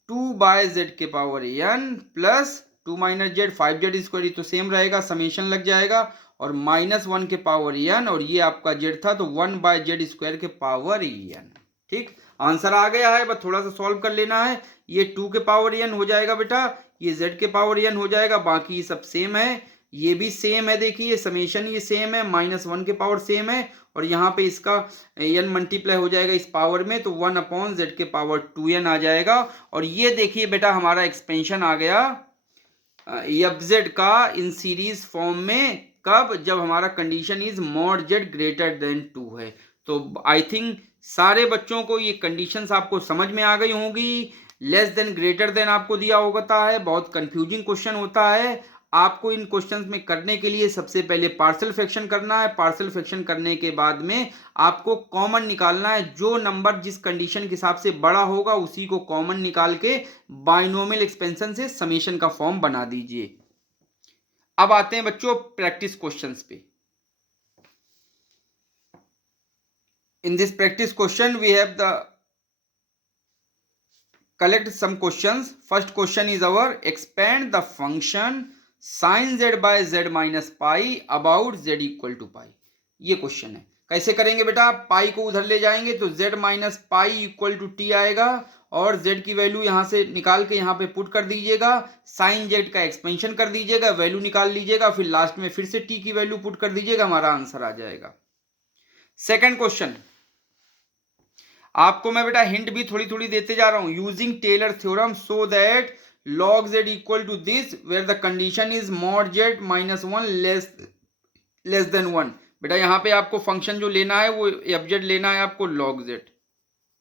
2/z के power n plus 2 - z 5z² तो सेम रहेगा, समेशन लग जाएगा, और -1 के पावर n, और ये आपका z था तो 1/z² के पावर n। ठीक, आंसर आ गया है, बस थोड़ा सा सॉल्व कर लेना है। ये 2 के पावर n हो जाएगा बेटा, ये z के पावर n हो जाएगा, बाकी सब सेम है, ये भी सेम है, देखिए समेशन ये सेम है, -1 के पावर सेम है, और यहाँ पे इसका n मल्टीप्लाई हो जाएगा इस पावर में, तो 1/z के पावर 2n आ जाएगा। और ये देखिए बेटा हमारा एक्सपेंशन आ गया एफ जेड का इन सीरीज फॉर्म में, कब, जब हमारा condition is mod z greater than 2 है। तो आई थिंक सारे बच्चों को ये कंडीशंस आपको समझ में आ गई होंगी। लेस देन ग्रेटर देन आपको दिया होता है, बहुत कंफ्यूजिंग क्वेश्चन होता है। आपको इन क्वेश्चंस में करने के लिए सबसे पहले पार्शियल फ्रैक्शन करना है, पार्शियल फ्रैक्शन करने के बाद में आपको कॉमन निकालना है, जो नंबर जिस कंडीशन के हिसाब से बड़ा होगा उसी को कॉमन निकाल के बाइनोमियल एक्सपेंशन से समेशन का फॉर्म बना दीजिए। अब आते हैं बच्चों प्रैक्टिस क्वेश्चंस पे। In this practice question we have the collect some questions. First question is our expand the function sin z by z minus pi about z equal to pi। ये question है, कैसे करेंगे बेटा, पाई को उधर ले जाएंगे तो z minus pi equal to t आएगा, और z की वैल्यू यहां से निकाल के यहां पे पुट कर दीजिएगा, साइन z का एक्सपेंशन कर दीजिएगा, वैल्यू निकाल लीजिएगा, फिर लास्ट में फिर से t की वैल्यू पुट कर दीजिएगा, हमारा आंसर आ जाएगा। सेकेंड क्वेश्चन, आपको मैं बेटा हिंट भी थोड़ी थोड़ी देते जा रहा हूं। Using Taylor theorem so that log z equal to this where the condition is mod z -1 less than 1। बेटा यहाँ पे आपको फंक्शन जो लेना है वो एफ जेड लेना है आपको log z।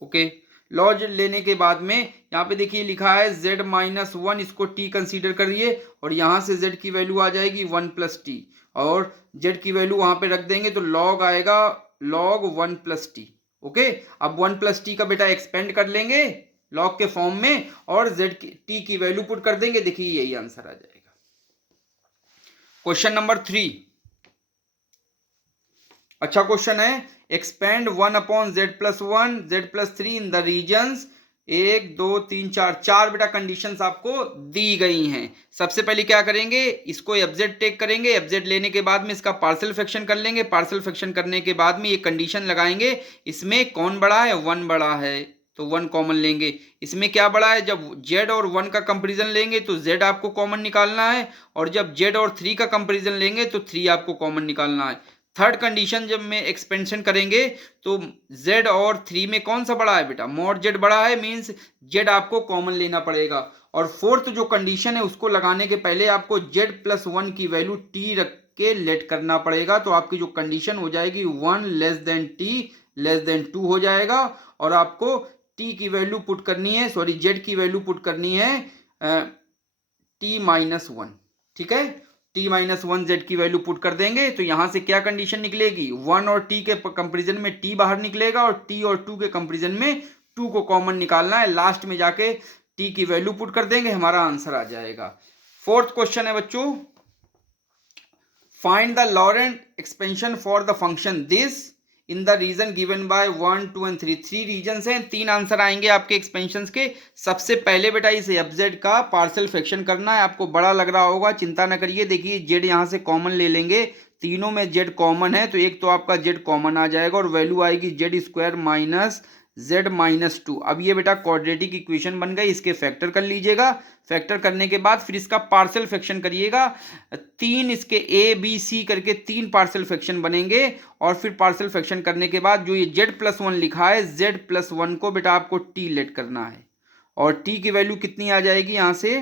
Okay, log z लेने के बाद में यहाँ पे देखिए लिखा है z -1, इसको t कंसीडर करिए, और यहाँ से z की वैल्यू आ जाएगी 1 + t, और z की वैल्यू वहां पे रख देंगे तो log आएगा log 1 + t। ओके, अब 1 + t का बेटा एक्सपेंड कर लेंगे लॉग के फॉर्म में, और t की वैल्यू पुट कर देंगे, देखिए यही आंसर आ जाएगा। क्वेश्चन नंबर 3, अच्छा क्वेश्चन है, expand 1/z+1 z+3 in the reasons 1 2 3 4, 4 बेटा कंडीशंस आपको दी गई हैं। सबसे पहले क्या करेंगे, इसको एफ जेड टेक करेंगे, एफ जेड लेने के बाद में इसका पार्शियल फ्रैक्शन कर लेंगे, पार्शियल फ्रैक्शन करने के बाद में ये कंडीशन लगाएंगे, इसमें कौन बड़ा है, 1 बड़ा है तो 1 कॉमन लेंगे। इसमें क्या बड़ा है, जब z और 1 का कंपैरिजन लेंगे तो z आपको कॉमन निकालना है, और जब z और 3 का कंपैरिजन लेंगे तो 3 आपको कॉमन निकालना है। थर्ड कंडीशन जब में एक्सपेंशन करेंगे तो z और 3 में कौन सा बड़ा है बेटा, mod z बड़ा है, मीन्स z आपको कॉमन लेना पड़ेगा। और फोर्थ जो कंडीशन है उसको लगाने के पहले आपको z+1 की वैल्यू t रख के लेट करना पड़ेगा, तो आपकी जो कंडीशन हो जाएगी 1 t <2 हो जाएगा, और आपको t की वैल्यू पुट करनी है, z की वैल्यू पुट करनी है t-1। ठीक है, t माइनस 1 z की वैल्यू पुट कर देंगे तो यहां से क्या कंडीशन निकलेगी, 1 और t के कंपेरिजन में t बाहर निकलेगा और t और 2 के कंपेरिजन में 2 को कॉमन निकालना है, लास्ट में जाके t की वैल्यू पुट कर देंगे, हमारा आंसर आ जाएगा। फोर्थ क्वेश्चन है बच्चों, find the Laurent expansion for the function this in the region given by 1, 2 and 3। 3 regions हैं, 3 आंसर आएंगे आपके एक्सपेंशन के। सबसे पहले बेटा इस एफजेड का पार्शियल फ्रैक्शन करना है, आपको बड़ा लग रहा होगा, चिंता न करिए। देखिए जेड यहाँ से कॉमन ले लेंगे, तीनों में जेड कॉमन है तो एक तो आपका जेड कॉमन आ जाएगा और वैल्यू आएगी Z square minus z minus 2। अब ये बेटा क्वाड्रेटिक इक्वेशन बन गई, इसके फैक्टर कर लीजिएगा। फैक्टर करने के बाद फिर इसका पार्शियल फ्रैक्शन करिएगा, 3 इसके a b c करके 3 पार्शियल फ्रैक्शन बनेंगे और फिर पार्शियल फ्रैक्शन करने के बाद जो ये z+1 लिखा है, z+1 को बेटा आपको t लेट करना है और t की वैल्यू कितनी आ जाएगी यहाँ से,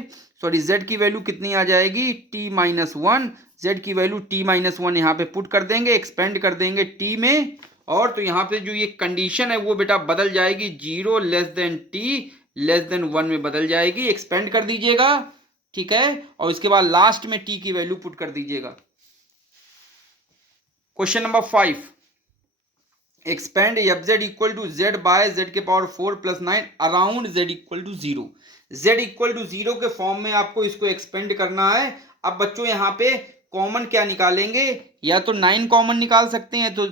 सॉरी z की वैल्यू कितनी आ जाएगी t-1, z की वैल्यू t-1 यहाँ पे पुट कर देंगे, एक्सपेंड कर देंगे t में, और तो यहाँ पे जो ये कंडीशन है वो बेटा बदल जाएगी 0 less than t less than 1 में बदल जाएगी, एक्सपेंड कर दीजिएगा, ठीक है, और इसके बाद लास्ट में t की वैल्यू पुट कर दीजिएगा। Question number 5, expand fz equal to z by z के power 4 plus 9 around z equal to 0। z equal to 0 के फॉर्म में आपको इसको एक्सपेंड करना है। अब बच्चों यहाँ पे कॉमन क्या निकालेंगे, या तो 9 कॉमन निकाल सकते हैं तो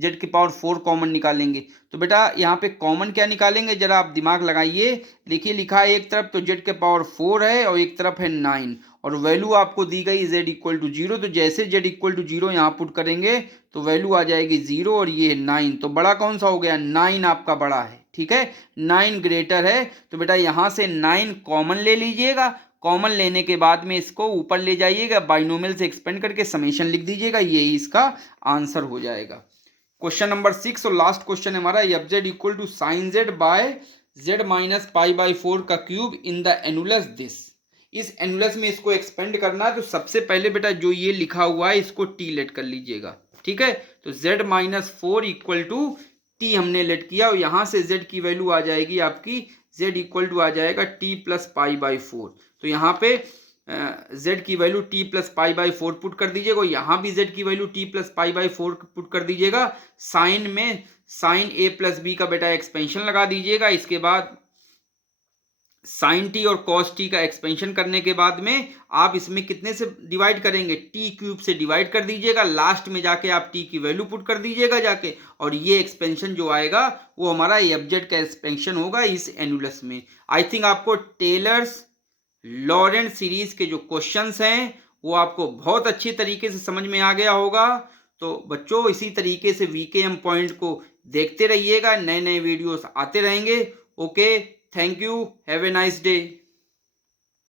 z के पावर 4 कॉमन निकालेंगे। तो बेटा यहाँ पे कॉमन क्या निकालेंगे, जरा आप दिमाग लगाइए। देखिए लिखा है एक तरफ तो z के पावर 4 है और एक तरफ है 9 और वैल्यू आपको दी गई z इक्वल टू 0। तो जैसे z इक्वल टू 0 यहाँ पुट करेंगे तो वैल्यू आ जाएगी 0 और ये 9, तो बड़ा कौन सा हो गया, 9 आपका बड़ा है, ठीक है, 9 ग्रेटर है। तो बेटा यहाँ से 9 कॉमन ले लीजिएगा, कॉमन लेने के बाद में इसको ऊपर ले जाइएगा, बाइनोमियल से एक्सपेंड करके समेशन लिख दीजिएगा, यही इसका आंसर हो जाएगा। क्वेश्चन नंबर 6 और लास्ट क्वेश्चन है हमारा, fz equal to sine z by z minus π/4 का cube in the annulus this. इस एनुलस में इसको एक्सपेंड करना है तो सबसे पहले बेटा जो ये लिखा हुआ है इसको t लेट कर लीजिएगा, ठीक है, तो z minus 4 equal to t हमने लेट किया और यहाँ से z की वैल्यू आ जाएगी आपकी, z इक्वल टू आ जाएगा t प्लस π/4। तो यहाँ पे z की वैल्यू t प्लस π/4 पुट कर दीजिएगा, यहाँ भी z की वैल्यू t प्लस π/4 पुट कर दीजिएगा। साइन में साइन a प्लस b का बेटा एक्सपेंशन लगा दीजिएगा, इसके बाद साइन t और कॉस t का एक्सपेंशन करने के बाद में आप इसमें कितने से डिवाइड करेंगे, t क्यूब से डिवाइड कर दीजिएगा, लास्ट में जाके आप t की वैल्यू पुट कर दीजिएगा जाके, और ये एक्सपेंशन जो आएगा वो हमारा एफजेड का एक्सपेंशन होगा इस एनुलस में। आई थिंक आपको टेलर्स लॉरेंट सीरीज के जो क्वेश्चंस हैं वो आपको बहुत अच्छी तरीके से समझ में आ गया होगा। तो बच्चों इसी तरीके से वीकेएम पॉइंट को देखते रहिएगा, नए नए वीडियोस आते रहेंगे। Okay, thank you, have a nice day.